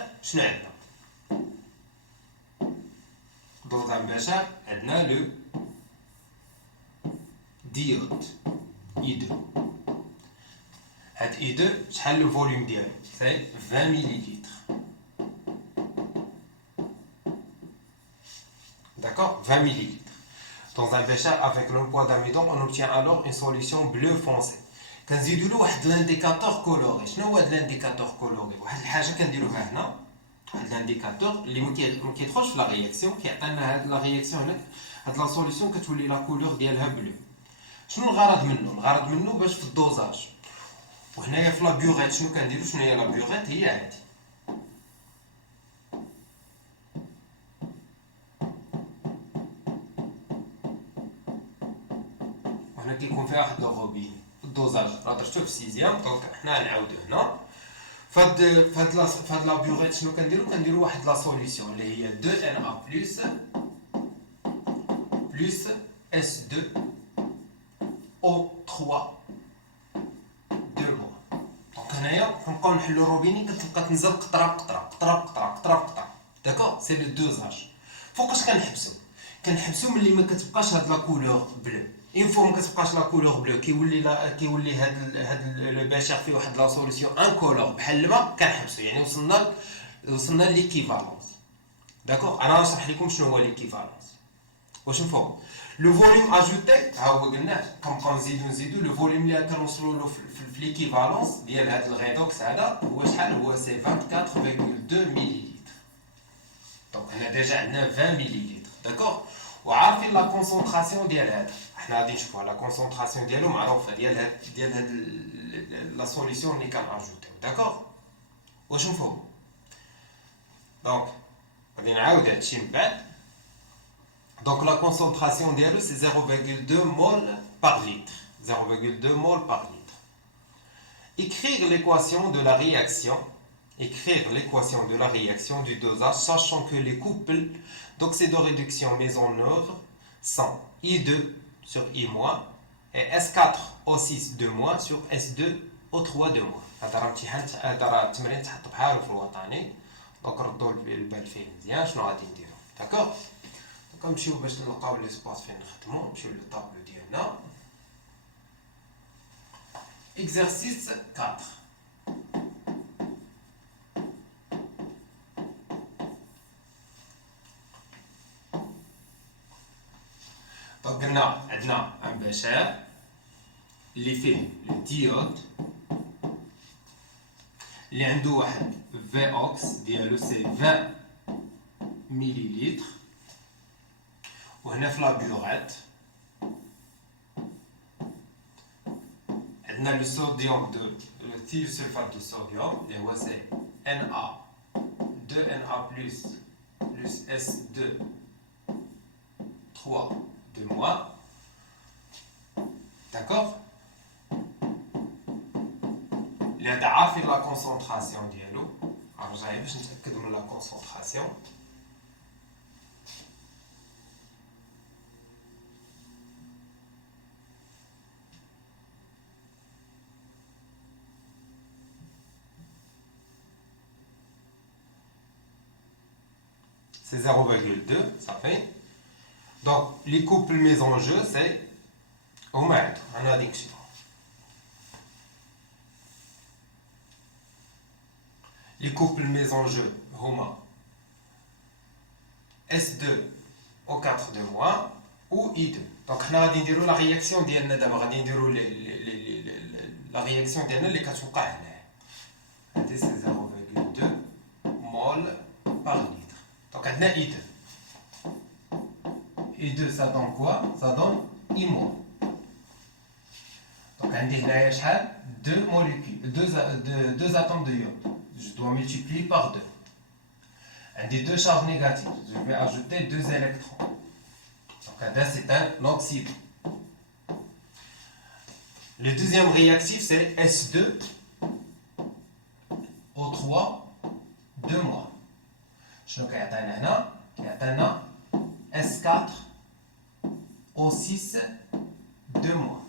on a le diode I2. Cet I2, le volume c'est 20 ml. D'accord, 20 ml. Dans un bécher avec l'emploi d'amidon, on obtient alors une solution bleu foncé. كنزيدوا له واحد الانديكاتور كولوري. شنو هو هذا الانديكاتور كولوري؟ واحد الحاجه كنديروها هنا، واحد الانديكاتور اللي ما كيدخلش في لا رياكسيون كيعطينا هاد لا رياكسيون هناك هاد لا سوليسيون كتولي لا كولور ديالها بلو. شنو الغرض منه؟ الغرض منه باش في الدوزاج. وهنايا في لا بيوغيت شنو كنديروا؟ شنو هي لا بيوغيت؟ هي هادي. وهنا كيكون فيها واحد الروبين الدوزاج راه درتو في سيزيام دونك حنا نعاودو هنا فهاد لا بيوغيت شنو كنديرو واحد لا سوليسيون اللي هي 2 Na plus S2 O3 2 مو. دونك هنايا كنبقاو نحلو الروبيني كتبقى تنزل قطره بقطره قطره بقطره قطره بقطره. داكوغ سي لو دوزاج. فوقاش كنحبسو ملي ما كتبقاش هاد لا كولور بلو. اون فوا ما كتبقاش لا كولور بلو كيولي هاد لو باشير فيه واحد لا سوليسيون انكولور بحال الماء كنحبسو يعني وصلنا ليكيفالونس. داكوغ انا نشرح لكم شنو هو ليكيفالونس. واش مفهوم؟ لو فوليوم اجوتي ها هو قلناه كنبقاو نزيدو لو فوليوم اللي كنوصلوا له في ليكيفالونس ديال هاد الغيدوكس هذا هو شحال؟ هو سي 24.2 ملل. دونك هنا ديجا عندنا 20 ملل. داكوغ وعارفين لا كونسونطراسيون ديال هذا حنا غادي نشوفوها. لا كونسونطراسيون ديالو معروفه ديال هاد لا سوليسيون اللي كناجوتيو. داكوغ واش مفهوم؟ دونك غادي نعاود هادشي من بعد. Donc la concentration d'eau c'est 0,2 mol par litre. 0,2 mol par litre. Écrire l'équation de la réaction. Écrire l'équation de la réaction du dosage, sachant que les couples d'oxydoréduction mis en œuvre sont I2 sur I- et S4O6 2- sur S2O3 2-. هذا راه امتحان، هذا راه التمرين تحط بحالو في الوطني، دونك ردوا البال فيه مزيان شنو غادي نديرو. داكوغ، دونك نمشيو باش نلقاو لي سباس فين نخدمو. نمشيو للطابلو ديالنا. Exercice 4. Donc عندنا un bécher اللي فيه الديود اللي عنده واحد في اوكس ديالو سي 20 مليلتر، وهنا في لابيورات عندنا لو صوديوم دو الثيوسلفات دو صوديوم اللي هو سي Na 2Na plus S2 3 2-. D'accord. اللي هذا عارفين لا كونسونطراسيون ديالو. رجعي باش نتاكدوا من لا كونسونطراسيون. C'est 0,2, ça fait. Donc, les couples mis en jeu, c'est au mètre, en addiction. Les couples mis en jeu, Roma, S2 au 4 2- ou I2. Donc, on va dire la réaction ديالنا دابا غادي نديرو la réaction ديالنا اللي كتوقع هنا. هادي سي 0,2 mol par litre. Donc, on a I2. I2, ça donne quoi? Ça donne I-. Donc, on a deux molécules, deux atomes de iode. Je dois multiplier par 2. On a deux charges négatives. Je vais ajouter 2 électrons. Donc, c'est un oxydant. Le deuxième réactif, c'est S2 O3 2-. شنو كيعطينا هنا؟ كيعطينا S4 O6 2-.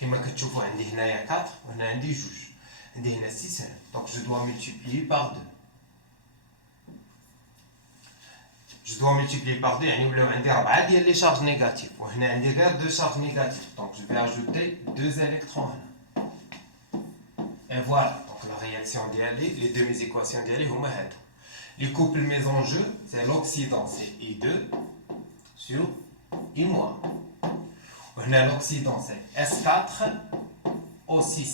كما كتشوفوا عندي هنايا 4 وهنا عندي 2. عندي هنا 6 هنا. Donc je dois multiplier par 2. Je dois multiplier par 2 يعني ولاو عندي 4 ديال لي شارج نيجاتيف وهنا عندي غير 2 شارج نيجاتيف. Donc je vais ajouter 2 électrons هنا. Et voilà. Donc la réaction ديالي les deux mes équations ديالي هما هادو. Les couples mis en jeu, c'est l'oxydant, c'est I2 sur I-. On a l'oxydant, c'est S4 O6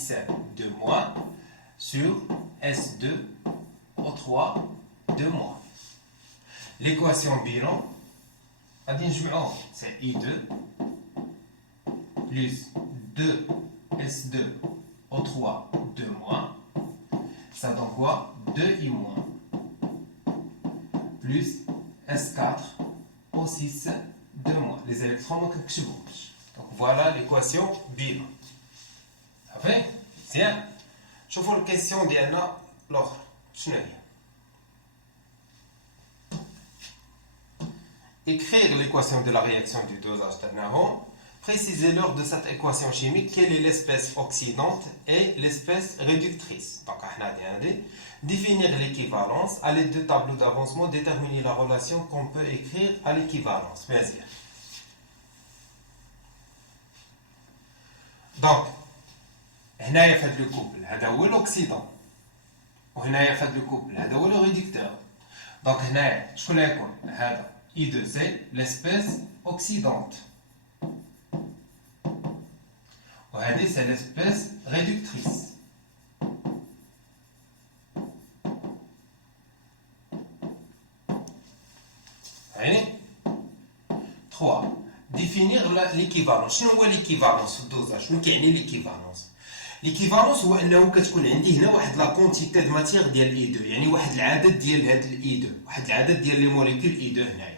2- sur S2 O3 2-. L'équation bilan, c'est I2 plus 2 S2 O3 2-. Ça donne quoi? 2I- plus S4 O6 2-. Les électrons ما كنكتبهمش. Donc voilà l'équation bilan. صافي؟ مزيان. شوفوا الكيسيون ديالنا الاخرى شنو هي. Écrire l'équation de la réaction du dosage d'anaron. Préciser l'ordre de cette équation chimique. Quelle est l'espèce oxydante et l'espèce réductrice. Donc, définir l'équivalence. À l'aide de tableaux d'avancement, déterminer la relation qu'on peut écrire à l'équivalence. Bien sûr. Donc, هنايا في هذا الكوبل هذا هو l'oxydant. وهنايا في هذا الكوبل هذا هو le réducteur. Donc, هنايا شكون غيكون؟ هذا I2 c'est l'espèce oxydante. وهذه c'est l'espèce réductrice. يعني 3. Définir l'équivalence. شنو هو l'équivalence في الدوزاج؟ شنو كيعني l'équivalence؟ ليكيفالونس هو انه كتكون عندي هنا واحد لا كونتيتي د ماتيغ ديال اي 2 يعني واحد العدد ديال هاد الاي 2 واحد العدد ديال لي موليكول اي 2 هنايا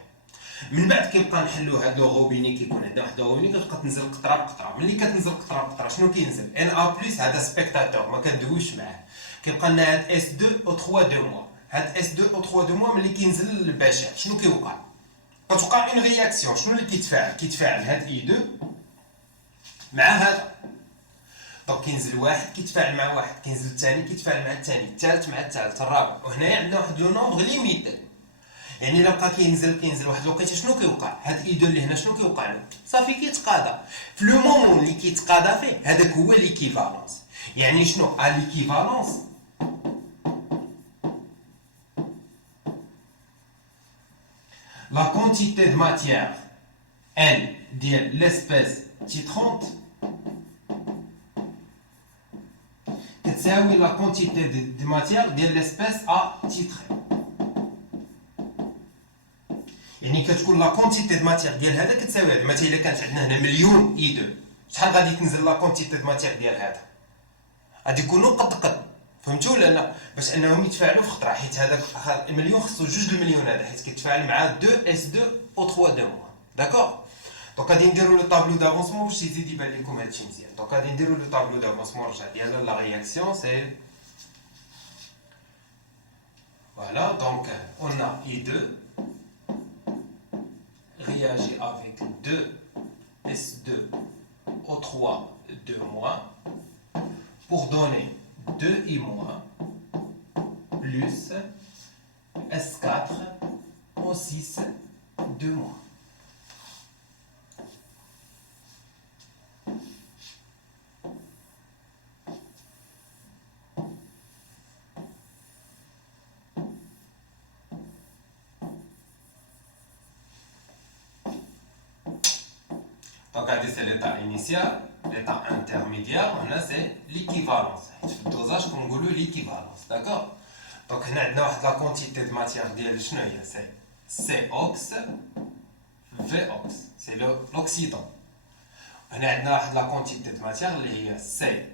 من بعد كيبقى نحلوا هاد لو روبيني كيكون عندنا واحد لو روبيني كتبقى تنزل قطره بقطره ملي كتنزل قطره بقطره شنو كينزل ان ا بلس هذا سبيكتاتور ما كندويش معاه كيبقى لنا هاد اس 2 او 3 دو موا هاد اس 2 او 3 دو موا ملي كينزل للبشر شنو كيوقع كتوقع اون رياكسيون شنو اللي كيتفاعل هاد اي 2 مع هذا دونك كينزل واحد كيتفاعل مع واحد كينزل الثاني كيتفاعل مع الثاني الثالث مع الثالث الرابع وهنايا عندنا واحد لو نومبر ليميت يعني الا بقى كينزل واحد الوقيته شنو كيوقع هاد اي 2 اللي هنا شنو كيوقع له صافي كيتقاضى في لو مومون اللي كيتقاضى فيه هذاك هو ليكيفالونس يعني شنو ليكيفالونس la quantité de matière N ديال l'espèce titrante كتساوي la quantité de matière ديال l'espèce à titrer يعني كتكون لا كونتيتي د ماتيغ ديال هذا كتساوي هذا مثلا الا كانت عندنا هنا مليون اي 2 شحال غادي تنزل لا كونتيتي د ماتيغ ديال هذا غادي يكونوا قد فهمتوا ولا لا باش انهم يتفاعلوا في خطره حيت هذاك المليون خصو جوج المليون هذا حيت كيتفاعل مع 2 اس 2 او 3 دو موا داكور دونك غادي نديروا لو طابلو دافونسمون باش يزيد يبان لكم هادشي مزيان دونك غادي نديروا لو طابلو دافونسمون رجع ديال لا رياكسيون سي فوالا دونك on a I2 réagit avec 2 S2 O3 2- pour donner 2I- plus S4 O6 2-. Donc, c'est l'état initial, l'état intermédiaire, on a c'est l'équivalence. Le dosage, comme on dit, l'équivalence. D'accord? Donc, on a la quantité de matière c'est COX, VOX. C'est l'oxydant. On a la quantité de matière, C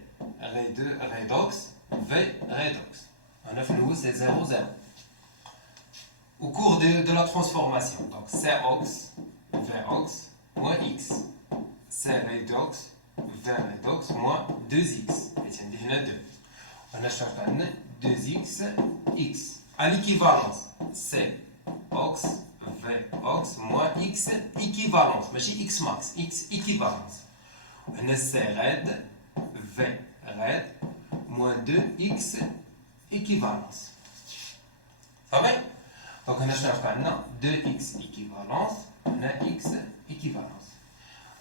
redox, V redox. On a fait c'est 0, 0. Au cours de la transformation, donc COX, VOX, moins X. C redox, V redox, moins 2X. Et tiens, on a 2. On a changé 2X, X. À l'équivalence, C, OX, V, OX, moins X, équivalence. Mais X max, X équivalence. On a C red, V red, moins 2X, équivalence. Ça va? Donc on a changé 2X équivalence, on a X équivalence.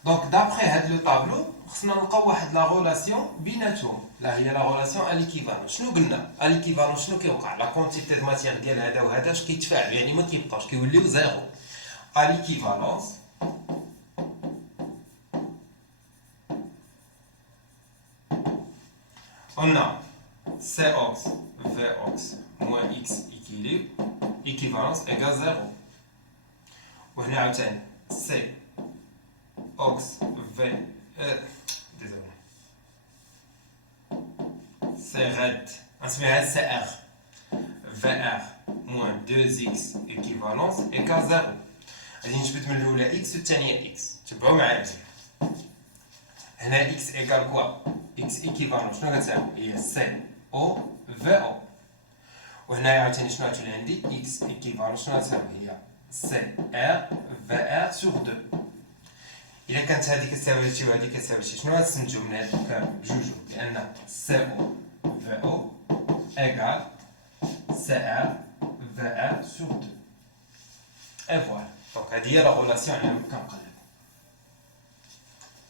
Donc d'après le tableau, on a la relation بيناتهم لا هي la relation à l'équivalence. شنو قلنا à l'équivalence شنو كيوقع la quantité de matière ديال هذا وهذا اش كيتفاعلوا يعني ما كيبقاوش كيوليو زيرو à l'équivalence on a COX VOX moins X équivalence égale 0 وهنا عاوتاني C OX V désolé c'est red نسميها CR VR moins 2X équivalence égale 0 غادي نجبد من الاولى X والثانيه X تبعوا معايا مزيان هنا X égale quoi X équivalence شنو غتساوي هي C O V O وهنايا عاوتاني شنو غتولي عندي X équivalence شنو غتساوي هي C R VR sur 2 إلا كانت هذه كتساوي هادشي وهذه كتساوي هادشي شنو غتستنتجو من هاد بجوجو لأن CO VO égale CR VR sur 2 et voilà donc هذه هي لا ريلاسيون اللي كنقلبو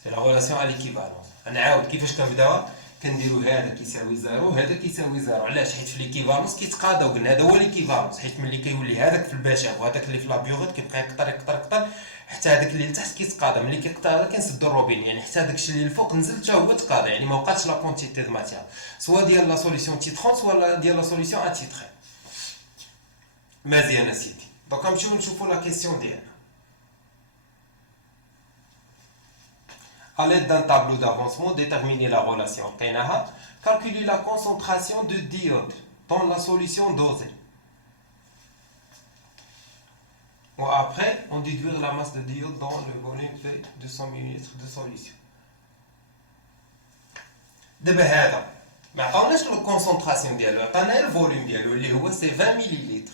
سي لا ريلاسيون على ليكيفالونس غنعاود كيفاش كنبداوها كنديرو هذا كيساوي زيرو وهذا كيساوي زيرو علاش حيت في ليكيفالونس كيتقاضاو قلنا هذا هو ليكيفالونس حيت ملي كيولي هذاك في البشر وهذاك اللي في لابيوغيت كيبقى يقطر حتى هذاك اللي لتحت كيتقاضى ملي كيقطع كنسدو الروبين يعني حتى هذاك الشيء اللي الفوق نزل حتى هو تقاضى يعني ما بقاتش لا كونتيتي د ماتير سوا ديال لا سوليسيون تيترون سوا ديال لا سوليسيون ا تيتري مزيان سيدي دونك غنمشيو نشوفو لا كيسيون ديالنا À l'aide d'un tableau d'avancement, déterminer la relation. Calculer la concentration de d'iode dans la solution dosée. Bon, après, on déduire la masse de d'iode dans le volume de 200 ml de solution. دابا هذا ما عطاوناش الكونسونطراسيون ديالو، عطانا الفوليوم ديالو اللي هو سي 20 مليلتر.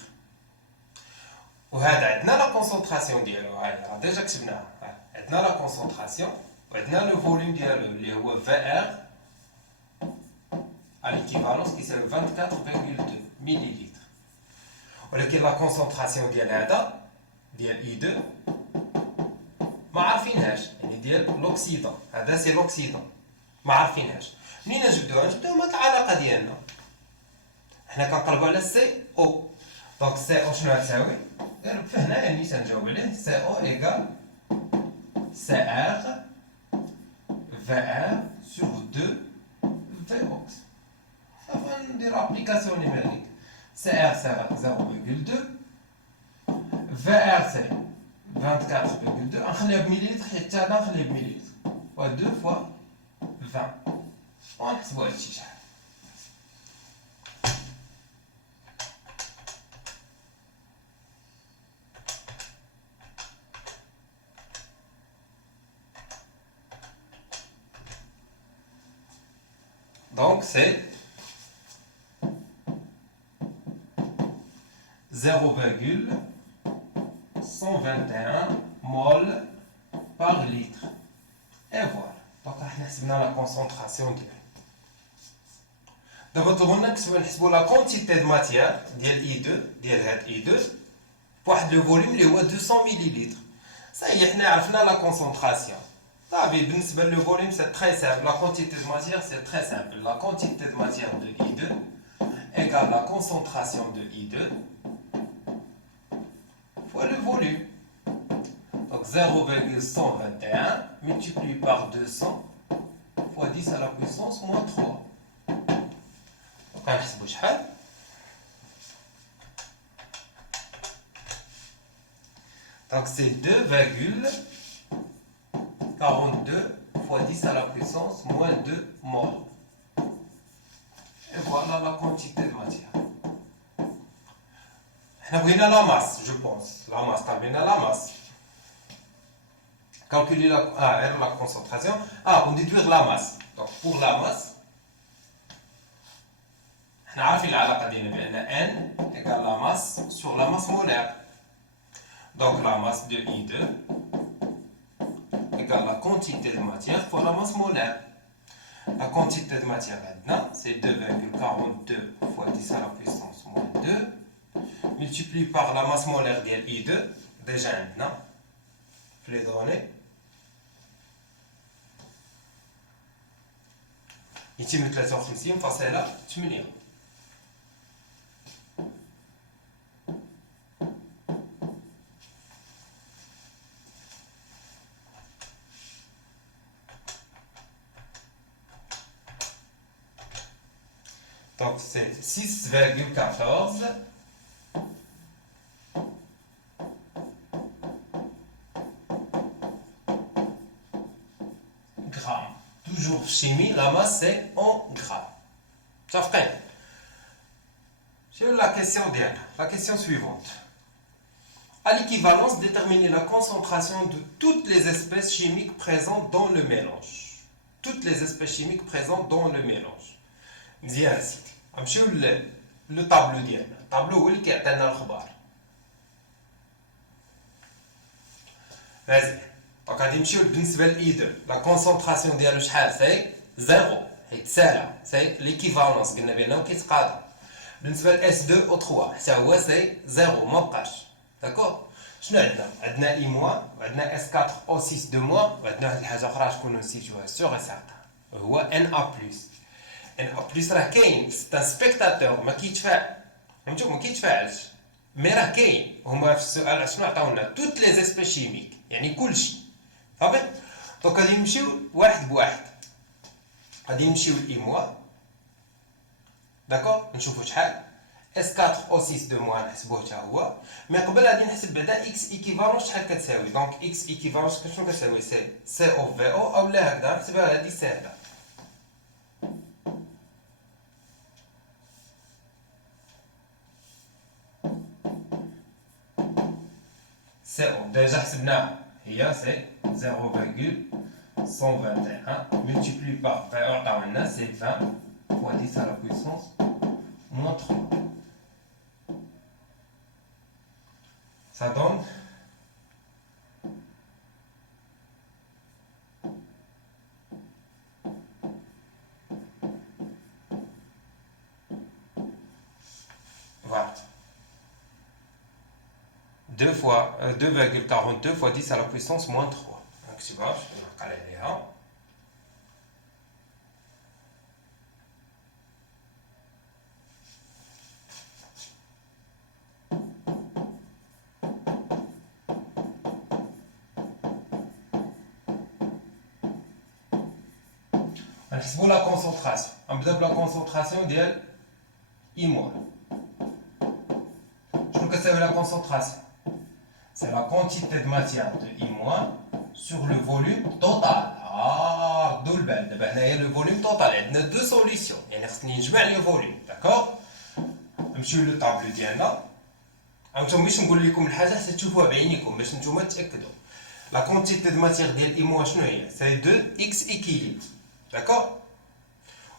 وهذا عندنا لا كونسونطراسيون ديالو، هاي ديجا كتبناها. عندنا لا كونسونطراسيون وعندنا لو فوليوم ديالو اللي هو في ار à l'équivalence كيساوي 24,2 مليلتر. ولكن لا كونسونطراسيون ديال هذا ديال اي 2 ما عارفينهاش، يعني ديال لوكسيدون، هذا سي لوكسيدون ما عارفينهاش. منين نجبدوها؟ نجبدوها من العلاقه ديالنا، حنا كنقلبوا على سي او. دونك سي او شنو غتساوي؟ فهنا يعني تنجاوب عليه سي او ايكال سي ار في ار سور 2 في اوكس. صافي ندير ابليكاسيون نيميريك. سي ار سي 0,2 في ار سي 24,2. نخليها بمليلتر حيت هذا نخليه بمليلتر و 2 فوا 20 ونحسبوا هادشي شحال. Donc c'est 0,121 mol par litre. Et voilà. Donc احنا حسبنا لا كونسونطراسيون ديالو. دابا طلبوا لنا نحسبوا لا كونتيتي دو ماتيير ديال اي 2 ديال هاد اي 2 بواحد لو فوليوم اللي هو 200 مليلتر. صحيح حنا عرفنا لا كونسونطراسيون. صافي بالنسبه لو فوليوم سي تري سامبل. لا كونتيتي دو ماتيير سي تري سامبل. لا كونتيتي دو ماتيير دو اي 2 égale la concentration de I2 fois le volume. Donc 0,121 multiplié par 200 fois 10 à la puissance moins 3. Donc غنحسبوا شحال. Donc c'est 2,42 fois 10 à la puissance moins 2 mol. Et voilà la quantité de matière. On a la masse, je pense. La masse, on a la masse. Calculer la concentration. On déduire la masse. Donc pour la masse, on a fait la N égale la masse sur la masse molaire. Donc la masse de I2 égale la quantité de matière fois la masse molaire. La quantité de matière maintenant, c'est 2,42 fois 10 à la puissance moins 2, multiplié par la masse molaire de I2, déjà maintenant, les données. يتم 53.8. Donc c'est 6,14 grammes. Toujours chimie, la masse c'est en grammes. Ça fait. J'ai la question dernière, la question suivante. À l'équivalence, déterminer la concentration de toutes les espèces chimiques présentes dans le mélange. Toutes les espèces chimiques présentes dans le mélange. مزيان سيدي غنمشيو لو طابلو ديالنا. الطابلو هو اللي كيعطينا الخبار. مزيان. دونك غادي نمشيو بالنسبه لاي 2 لا كونسونطراسيون ديالو شحال؟ سي زيرو حيت سالا سي ليكيفالونس قلنا بانه كيتقاضى. بالنسبه لاس 2 او 3 حتى هو سي زيرو ما بقاش. داكور. شنو عندنا؟ عندنا اي موا وعندنا اس 4 او 6 2 موا وعندنا واحد الحاجه اخرى تكونوا نسيتوها سيغ سارتا هو ان ا بلس. ان ا بلس راه كاين سي سبيكتاتور ما كيتفاعل. فهمتوا ما كيتفاعلش مي راه كاين. هما في السؤال شنو عطاونا؟ توت لي زيسبي شيميك يعني كلشي. صافي. دونك غادي نمشيو واحد بواحد. غادي نمشيو لاي موا. داكور نشوفوا شحال S4O6 de moins نحسبوه حتى هو مي قبل غادي نحسب بعدا X équivalent شحال كتساوي دونك X équivalent شنو كتساوي سي او في او اولا هكذا نحسبها هادي ساهله سي او ديجا حسبناها هي سي 0,121 multiplié par V عطاونا سي 20 fois 10 à la puissance moins 3 ça donne voilà 2 fois 2,42 fois 10 à la puissance moins 3 donc tu vois je vais marquer عليها نحسبوا لا كونسونطراسيون نبداو بلا كونسونطراسيون ديال اي موال شنو كتساوي لا كونسونطراسيون سي لا كونتيتي دو ماتيير دو اي موال sur le volume total ردوا البال دابا هنايا لو فوليوم توتال عندنا دو سوليسيون يعني خصني نجمع لي فوليوم داكوغ نمشيو لو طابلو ديالنا نتوما باش نقول لكم الحاجه حتى تشوفوها بعينيكم باش نتوما تاكدوا لا كونتيتي دو ماتيير ديال اي موال شنو هي سي 2 اكس équilibre d'accord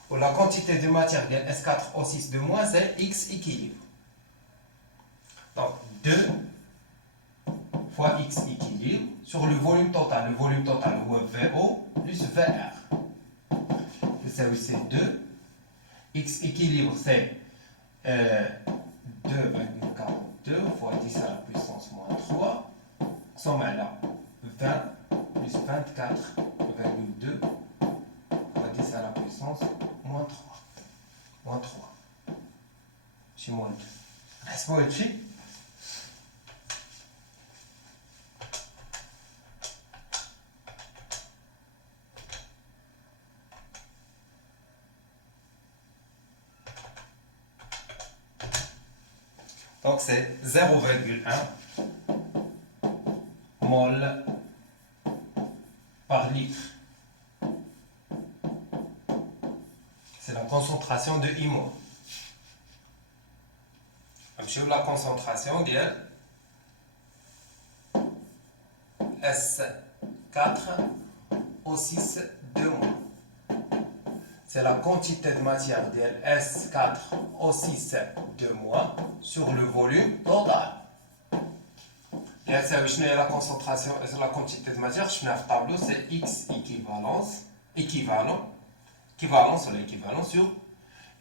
ou la quantité de matière de S4O6 de moins c'est X équilibre donc 2 fois X équilibre sur le volume total هو VO plus VR c'est 2 X équilibre c'est 2,42 fois 10 à la puissance moins 3 somme là 20 plus 24,2 fois 10 à la puissance moins 3 moins 3 c'est moins 2 نحسبوا هادشي donc c'est 0,1 mol par litre. C'est la concentration de IMO. نمشيو la concentration ديال S4O6 de moins. C'est la quantité de matière de S4O6 de moins sur le volume total. Et ça veut dire la concentration, la quantité de matière, je vais faire tableau, c'est X équivalence sur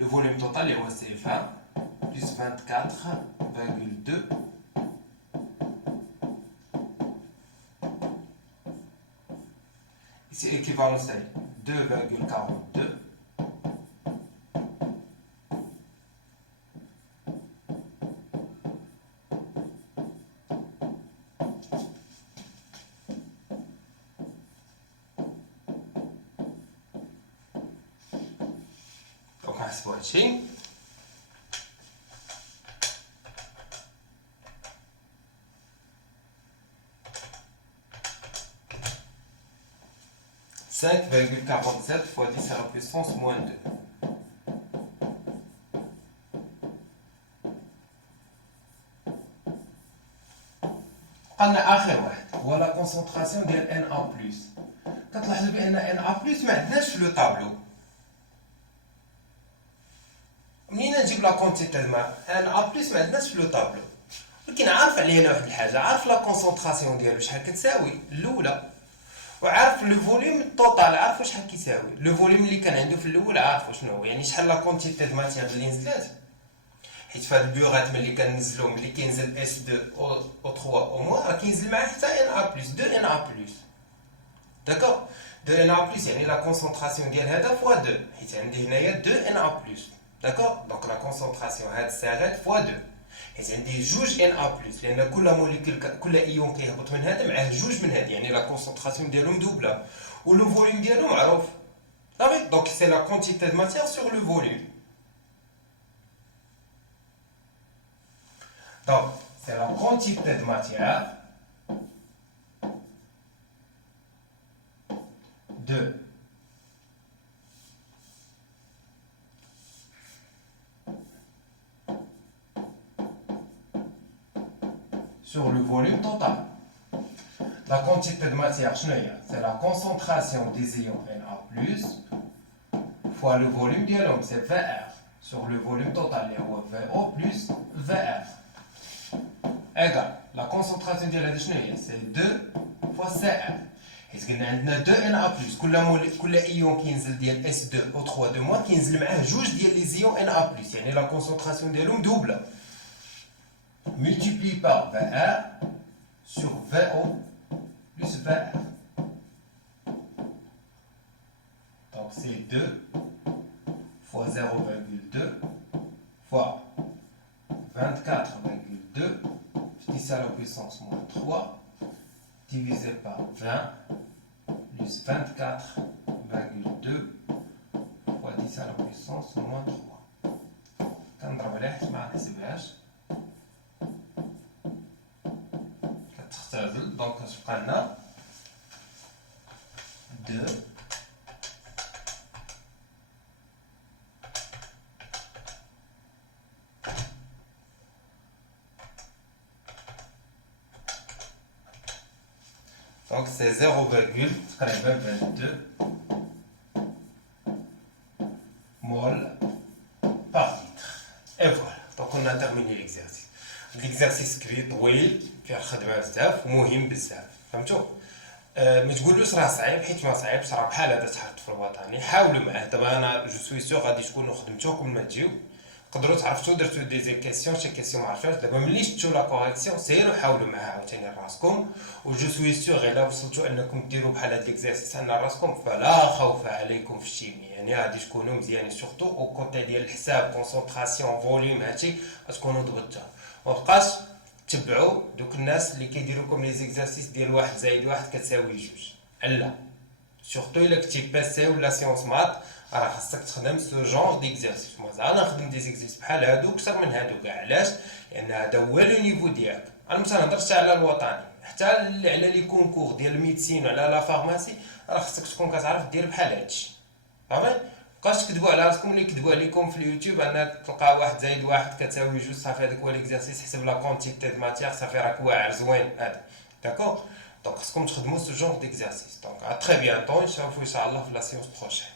le volume total, et c'est 20 plus 24,2. Ici, l'équivalence c'est 2,42. Watching. « 5,47 fois 10 à la puissance moins 2. » قلنا آخر واحد هو لا كونسونطراسيون ديال NA+. كتلاحظوا بأن NA+ ما عندناش في لو طابلو. منين نجيب لا كونتيتي ديال NA+ ما عندناش في لو طابلو. ولكن عارف علينا واحد الحاجه عارف لا كونسونطراسيون ديالو شحال كتساوي الاولى وعارف لو فوليوم التوتال عارف شحال كيساوي لو فوليوم اللي كان عنده في الاول عارف شنو هو يعني شحال لا كونتيتي د ماتيير اللي نزلات حيت في هاد البيوغات ملي كننزلو ملي كينزل S2 O3 او موان راه كينزل معاه حتى NA+ 2 NA+. داكوغ 2 NA+ يعني لا كونسونطراسيون ديال هذا فوا 2 حيت عندي هنايا 2 NA+. داكوغ دونك لا كونسونطراسيون هاد الصاغات فوا 2 حيت عندي جوج NA+، لان كل موليكول كل ايون كيهبط من هذا معاه جوج من هاد يعني لا كونسونطراسيون ديالهم دوبله ولو فوليوم ديالو معروف صافي دونك سي لا كونتيتي د ماتيير سور لو فوليوم Donc, c'est la quantité de matière de sur le volume total. La quantité de matière, c'est la concentration des ions Na+, fois le volume dialogue, c'est VR, sur le volume total, VO plus VR, égale, la concentration dialogue, c'est 2 fois CR. حيت قلنا عندنا 2 Na+, كل ايون كينزل ديال S2 O3 de moins كينزل معاه جوج ديال لي زيون Na+, يعني لا كونسونطراسيون ديالهم دوبله. Multiplie par VR sur VO plus VR. Donc c'est 2 fois 0,2 fois 24,2 10 à la puissance moins 3 divisé par 20 plus 24,2 fois 10 à la puissance moins 3. كنضرب عليه حيت ما نحسبهاش كتختزل. دونك كتبقى لنا 2 Donc c'est 0,22 mol par litre. Et voilà, donc on a terminé l'exercice. L'exercice كبير طويل فيه خدمه بزاف ومهم بزاف، فهمتوا؟ ما تقولوش راه صعيب حيت ما صعيبش، راه بحال هذا تحط في الوطني. حاولوا معاه. دابا انا جو سوي سيغ غادي تكونوا خدمتوه قبل ما تجيو، تقدروا تعرفتوا درتوا دي كيسيون شي كيسيون ما عرفتوش. دابا ملي شفتوا لا كوريكسيون سيروا حاولوا معها عاوتاني راسكم، وجو سوي سيغ الا وصلتوا انكم ديروا بحال هاد ليكزارسيس على راسكم فلا خوف عليكم في الشيمي، يعني غادي تكونوا مزيانين. سورتو او كوتي ديال الحساب كونسونطراسيون فوليوم هادشي غتكونوا ضبطتها. ما بقاش تبعوا دوك الناس اللي كيديروا لكم لي زيكزارسيس ديال 1 زائد 1 كتساوي 2. لا، سورتو الا كنتي بي سي ولا سيونس مات راه خاصك تخدم سو جونغ ديكزارسيس. مازال انا نخدم دي زيكزارسيس بحال هادو اكثر من هادو كاع. علاش؟ لان هذا هو لو نيفو ديالك. انا ما تنهضرش على الوطني، حتى على لي كونكور ديال الميديسين وعلى لا فارماسي راه خاصك تكون كتعرف دير بحال هادشي. فهمتي؟ مابقاش تكذبوا على راسكم اللي كذبوا عليكم في اليوتيوب ان تلقى 1 زائد 1 كتساوي 2 صافي. هذاك هو ليكزارسيس حسب لا كونتيتي د ماتيير صافي راك واعر زوين هذا. داكوغ؟ دونك خاصكم تخدموا سو جونغ ديكزارسيس. دونك ا تري بيانتو نشوفوا ان شاء الله في لا سيونس بروشين.